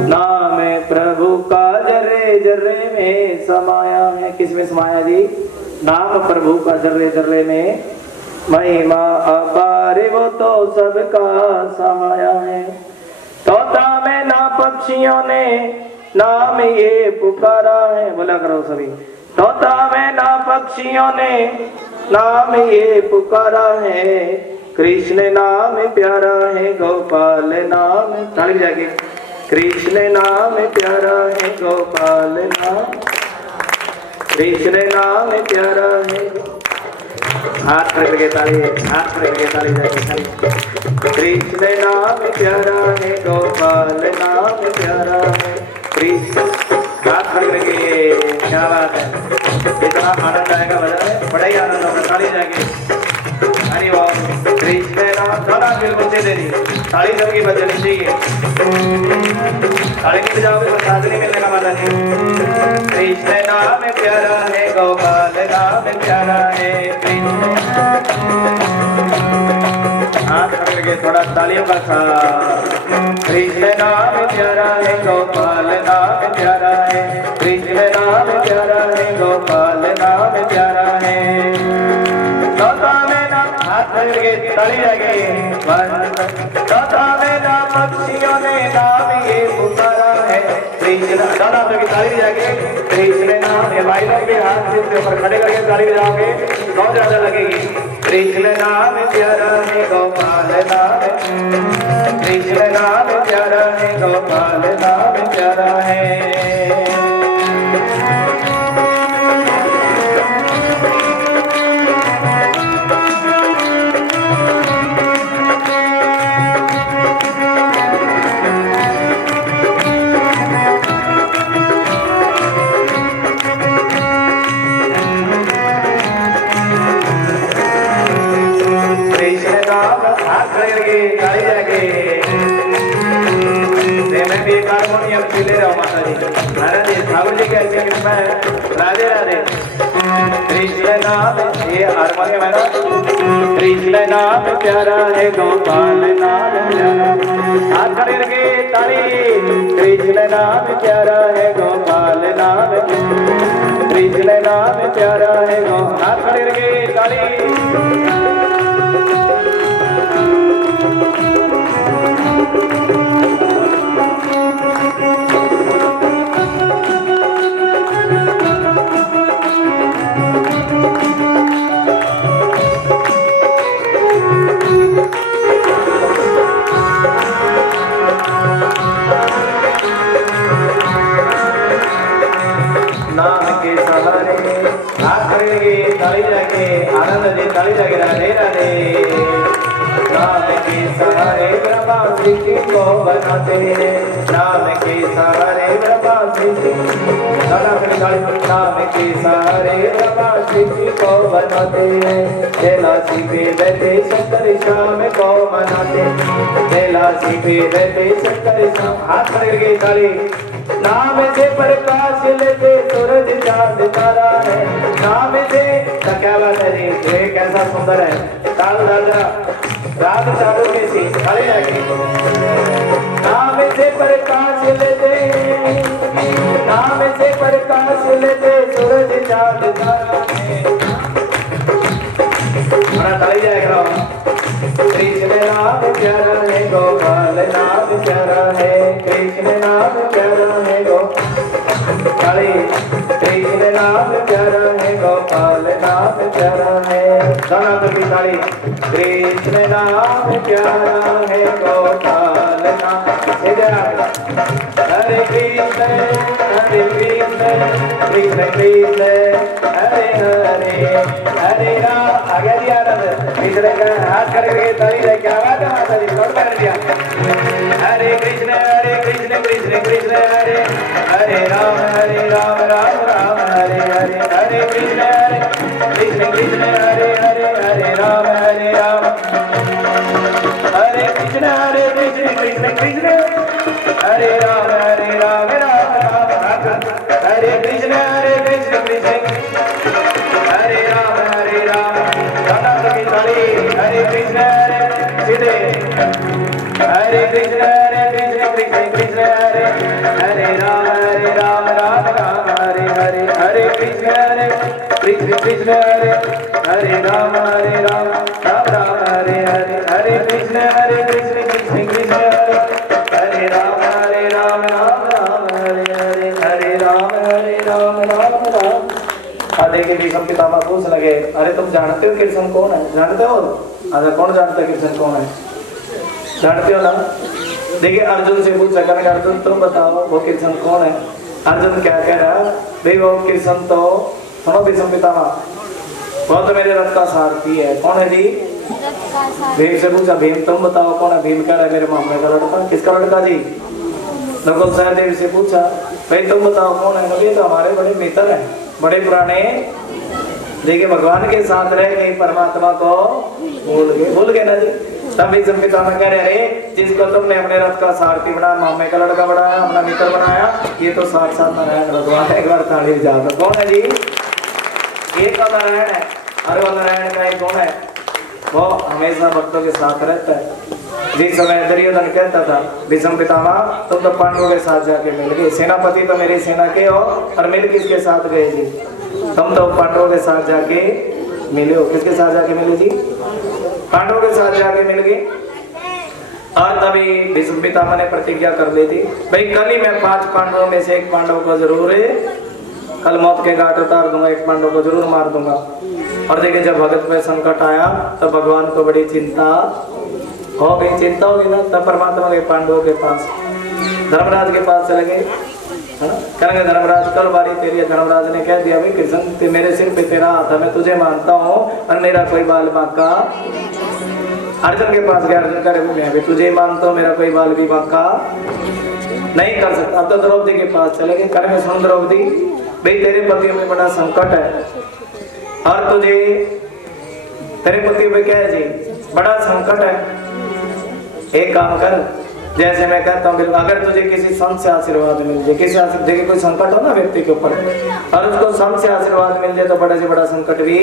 नाम प्रभु का जर्रे जर्रे में समाया है। किसमें समाया जी? नाम प्रभु का जर्रे जर्रे में महिमा अपार, वो तो सबका सहाया है। तोता में ना पक्षियों ने नाम ये पुकारा है, बोला करो सभी। तोता में ना पक्षियों ने नाम ये पुकारा है, कृष्ण नाम प्यारा है, गोपाल नाम। ताली जाके, कृष्ण नाम प्यारा है, गोपाल नाम, कृष्ण नाम प्यारा है। हाथ पकड़ के ताली, हाथ पकड़ के ताली जाके। कृष्ण नाम प्यारा है, गोपाल नाम प्यारा है, कृष्ण। हाथ पकड़ के, क्या बात है, इतना आनंद आएगा भजन में, बड़ा ही आनंद होगा। ताली जाके, अरे वाह। कृष्ण नाम गाना बिल्कुल दे दी, ताली सबकी बजनी चाहिए। ताली नहीं बजाओगे तो साथ नहीं मिलने का वादा नहीं। कृष्ण नाम प्यारा है, गोपाल नाम प्यारा है, कृष्ण। हाथ पकड़ के थोड़ा तालियों का साथ। कृष्ण नाम प्यारा है, गोपाल नाम प्यारा है, कृष्ण नाम प्यारा है, गोपाल नाम प्यारा है। ताली जाएगी। तथा मेरा पक्षियों ने नाम ये पुकारा है, कृष्ण। दादा की ताली जाएगी। कृष्ण नाम है, भाई लोग भी हाथ से ऊपर खड़े करके ताली बजाओगे बहुत ज्यादा लगेगी। कृष्ण नाम प्यारा है, गोपाल नाम, कृष्ण नाम प्यारा है, गोपाल नाम प्यारा है। ठाकुर जी कहते हैं मैं राधे राधे। कृष्ण नाम, ये हारमोनियम है ना। कृष्ण नाम प्यारा है, गोपाल नाम प्यारा। हाथ खड़े रखे ताली। कृष्ण नाम प्यारा है, गोपाल नाम, कृष्ण नाम प्यारा है, हाथ खड़े रखे ताली। हाथ करेंगे ताली जाके आनंद जी ताली जाके राधे राधे नाम के सहारे ब्रह्मा सृष्टि को बनाते नाम के सहारे ब्रह्मा सृष्टि नाम के सहारे ब्रह्मा सृष्टि को बनाते कैलाशी पे बैठे शंकर श्याम को मनाते कैलाशी पे बैठे शंकर श्याम हाथ करेंगे ताली नाम से प्रकाश लेते सूरज चांद तारा है नाम से क्या बात है जी ये कैसा सुंदर है ताल राजा राग चालू के सी खड़े आगे नाम से प्रकाश लेते नाम से प्रकाश लेते सूरज चांद तारा है बड़ा ताली जाएगा कृष्ण नाम प्यारा है गोपाल नाम प्यारा है कृष्ण नाम प्यारा है गोपाल कृष्ण नाम प्यारा है गोपाल नाम प्यारा है ताली कृष्ण नाम प्यारा है गोपाल नाम हरे कृष्ण कृष्ण कृष्ण हरे हरे हरे राम आगे दिया कृष्ण का हाथ करके ताली ले क्या बात है माता जी नोट कर दिया हरे कृष्ण कृष्ण कृष्ण हरे हरे राम राम राम हरे हरे हरे कृष्ण कृष्ण हरे हरे हरे राम हरे कृष्ण कृष्ण कृष्ण हरे राम राम राम हरे कृष्ण कृष्ण हरे राम हरे कृष्ण सीधे हरे कृष्ण कृष्ण कृष्ण हरे हरे राम राम राम हरे हरे हरे कृष्ण कृष्ण हरे हरे राम राम राम हरे हरे हरे कृष्ण कृष्ण कृष्ण हरे राम राम राम हरे हरे हरे राम राम देखिए भीष्म पितामह पूछ लगे अरे तुम जानते हो कृष्ण कौन है जानते हो अरे कौन जानता है कृष्ण कौन है जानते हो ना देखिए अर्जुन से पूछा करेंगे अर्जुन तुम बताओ वो कृष्ण कौन है अर्जुन क्या कह रहा है भाई वो कृष्ण तो सुनो भीष्म पितामह वो तो मेरे रथ का सारथी है कौन है जी भीम से पूछा भीम तुम बताओ कौन है भीम कह रहा है मेरे मामले का लड़का किसका लड़का जी नकुल सहदेव से पूछा भाई तुम बताओ कौन है नबी तो हमारे बड़े मित्र हैं बड़े पुराने देखिए भगवान के साथ रह गए परमात्मा को भूल गए ना जी तब भीष्म पितामह कह रहे जिसको तुमने अपने रथ का सारथी बनाया मामे का लड़का बनाया अपना मित्र बनाया ये तो साक्षात नारायण भगवान है एक बार ताली जाता कौन है जी ये का नारायण है अरे वो नारायण का एक कौन है वो हमेशा भक्तों के साथ रहता है जिस समय दुर्योधन कहता था भीष्म पितामह तुम तो पांडवों के साथ जाके मिल गए सेनापति तो मेरी सेना के हो और मिल किसके साथ गए जी तुम तो पांडवों के साथ जाके मिले हो किसके साथ जाके मिले जी पांडवों के साथ जाके मिल गए और तभी भीष्म पितामह ने प्रतिज्ञा कर ली थी भाई कल ही मैं 5 पांडवों में से एक पांडव को जरूर कल मौत के घाट उतार दूंगा एक पांडव को जरूर मार दूंगा और देखिए जब भगत पे संकट आया तब भगवान को बड़ी चिंता हो गई चिंता होगी ना तब परमात्मा के पांडवों के पास धर्मराज के पास चले गए है ना कहेंगे धर्मराज कल बारी तेरी है धर्मराज ने कह दिया भाई कृष्ण मेरे सिर पे तेरा हाथ है मैं तुझे मानता हूँ और मेरा कोई बाल बांका अर्जुन के पास गया अर्जुन करे मैं भी तुझे मानता हूँ मेरा कोई बाल भी बांका नहीं कर सकता अब तो द्रौपदी के पास चले गए करेंगे सुन द्रौपदी भाई तेरे पति में बड़ा संकट है और तुझे तेरे पति पे क्या है जी बड़ा संकट है एक काम कर जैसे मैं कहता हूँ अगर तुझे किसी संत से आशीर्वाद मिल जाए किसी देखिए कोई संकट हो ना व्यक्ति के ऊपर और उसको संत से आशीर्वाद मिल जाए तो बड़े से बड़ा संकट भी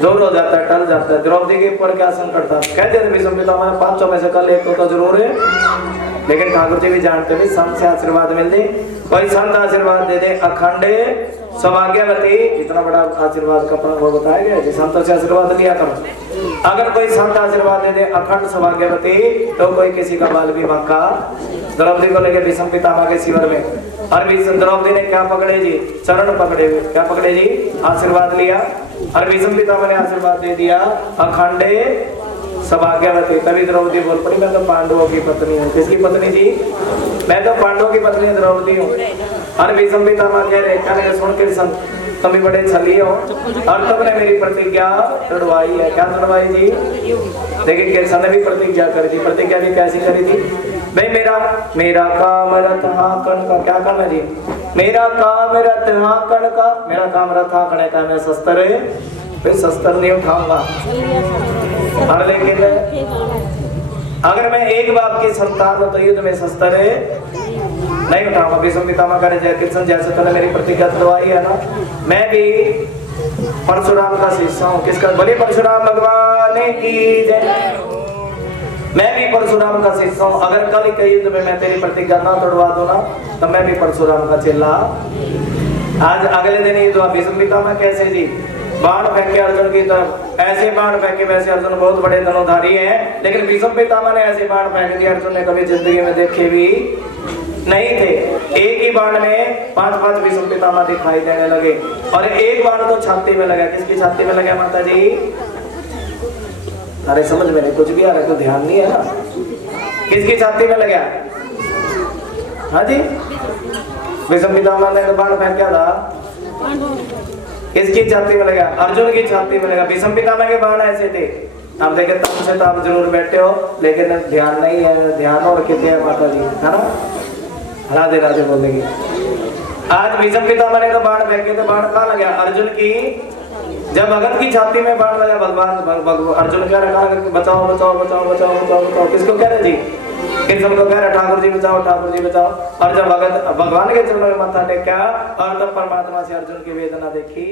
दूर हो जाता है टल जाता है द्रौपदी के ऊपर क्या संकट था कहते थे भीष्म पितामह 500 में से कल एक तो जरूर है लेकिन ठाकुर जी भी जानते थे संत से आशीर्वाद मिल जाए कोई संत आशीर्वाद दे दे अखंड सौभाग्यवती इतना बड़ा आशीर्वाद का वो बताया गया है संतों से आशीर्वाद लिया करो अगर कोई संत आशीर्वाद दे दे अखंड सौभाग्यवती तो कोई किसी का बाल भी बांका द्रौपदी को लेकर भीष्म पितामह के शिविर में और द्रौपदी ने क्या पकड़े जी चरण पकड़े हुए क्या पकड़े जी आशीर्वाद लिया और भीष्म पितामह ने आशीर्वाद दे दिया अखंड सौभाग्यवती तभी द्रौपदी बोल पड़ी मैं तो पांडवों की पत्नी हूँ किसकी पत्नी जी मैं तो पांडवों की पत्नी द्रौपदी हूँ। और भीष्म पितामह कह रहे कहने सुन के तुम भी बड़े छली हो और तुमने मेरी प्रतिज्ञा तोड़वाई है। क्या तोड़वाई जी? देखिए कृष्ण ने भी प्रतिज्ञा करी थी। प्रतिज्ञा भी कैसी करी थी भाई? मेरा काम रथ हाकण का। क्या करना जी? मेरा काम रथ हाकण का। मेरा काम रथ हाकने का। मैं शस्त्र फिर शस्त्र नहीं उठाऊंगा। और लेकिन अगर मैं एक बाप की संतान हूं तो युद्ध में शस्त्र नहीं उठाऊंगा। भीष्म पितामह करे जय कृष्ण जैसे तुमने मेरी प्रतिज्ञा तोड़वाई है ना, मैं भी परशुराम का शिष्य हूँ। किसका? बोले परशुराम भगवान की जय। मैं भी परशुराम का शिष्य हूँ। अगर कल के युद्ध में मैं तेरी प्रतिज्ञा ना तोड़वा दूं ना तो मैं भी परशुराम का चेला। आज अगले दिन युद्ध हुआ। भीष्म पितामह कैसे जी? बाण फेंके अर्जुन की तरफ। ऐसे बाण फेंके, वैसे अर्जुन बहुत बड़े धनुधारी हैं, लेकिन भीष्म पितामह ने ऐसे बाण फेंक दिए अर्जुन ने कभी जिंदगी में देखे भी नहीं थे। एक ही बाण में 5-5 भीष्म पितामह दिखाई देने लगे और एक बाण तो छाती में लगा। किसकी छाती में लगा माता जी? अरे समझ में नहीं कुछ भी आ रहा है तो ध्यान नहीं है ना। किसकी छाती में लगा? हाँ जी, भीष्म पितामह ने तो बाण फेंका था। किसकी छाती में लगा? अर्जुन की छाती में लगा। भीष्म पितामह के बाण ऐसे थे। अब देखे तब से तो आप जरूर बैठे हो लेकिन ध्यान नहीं है। ध्यान और कितने है माता जी, है ना? राधे राधे बोलेंगे। आज भीष्म पितामह ने तो बाण फेंके तो बाण कहाँ लगा? अर्जुन की। जब भगत की छाती में बाण लगा भगवान अर्जुन कह रहा बचाओ बचाओ बचाओ बचाओ बचाओ बचाओ। किसको कह रहे जी? कृष्ण को कह रहे ठाकुर जी बचाओ ठाकुर जी बचाओ। और जब भगत भगवान के चरणों में माथा टेका और तब परमात्मा से अर्जुन की वेदना देखी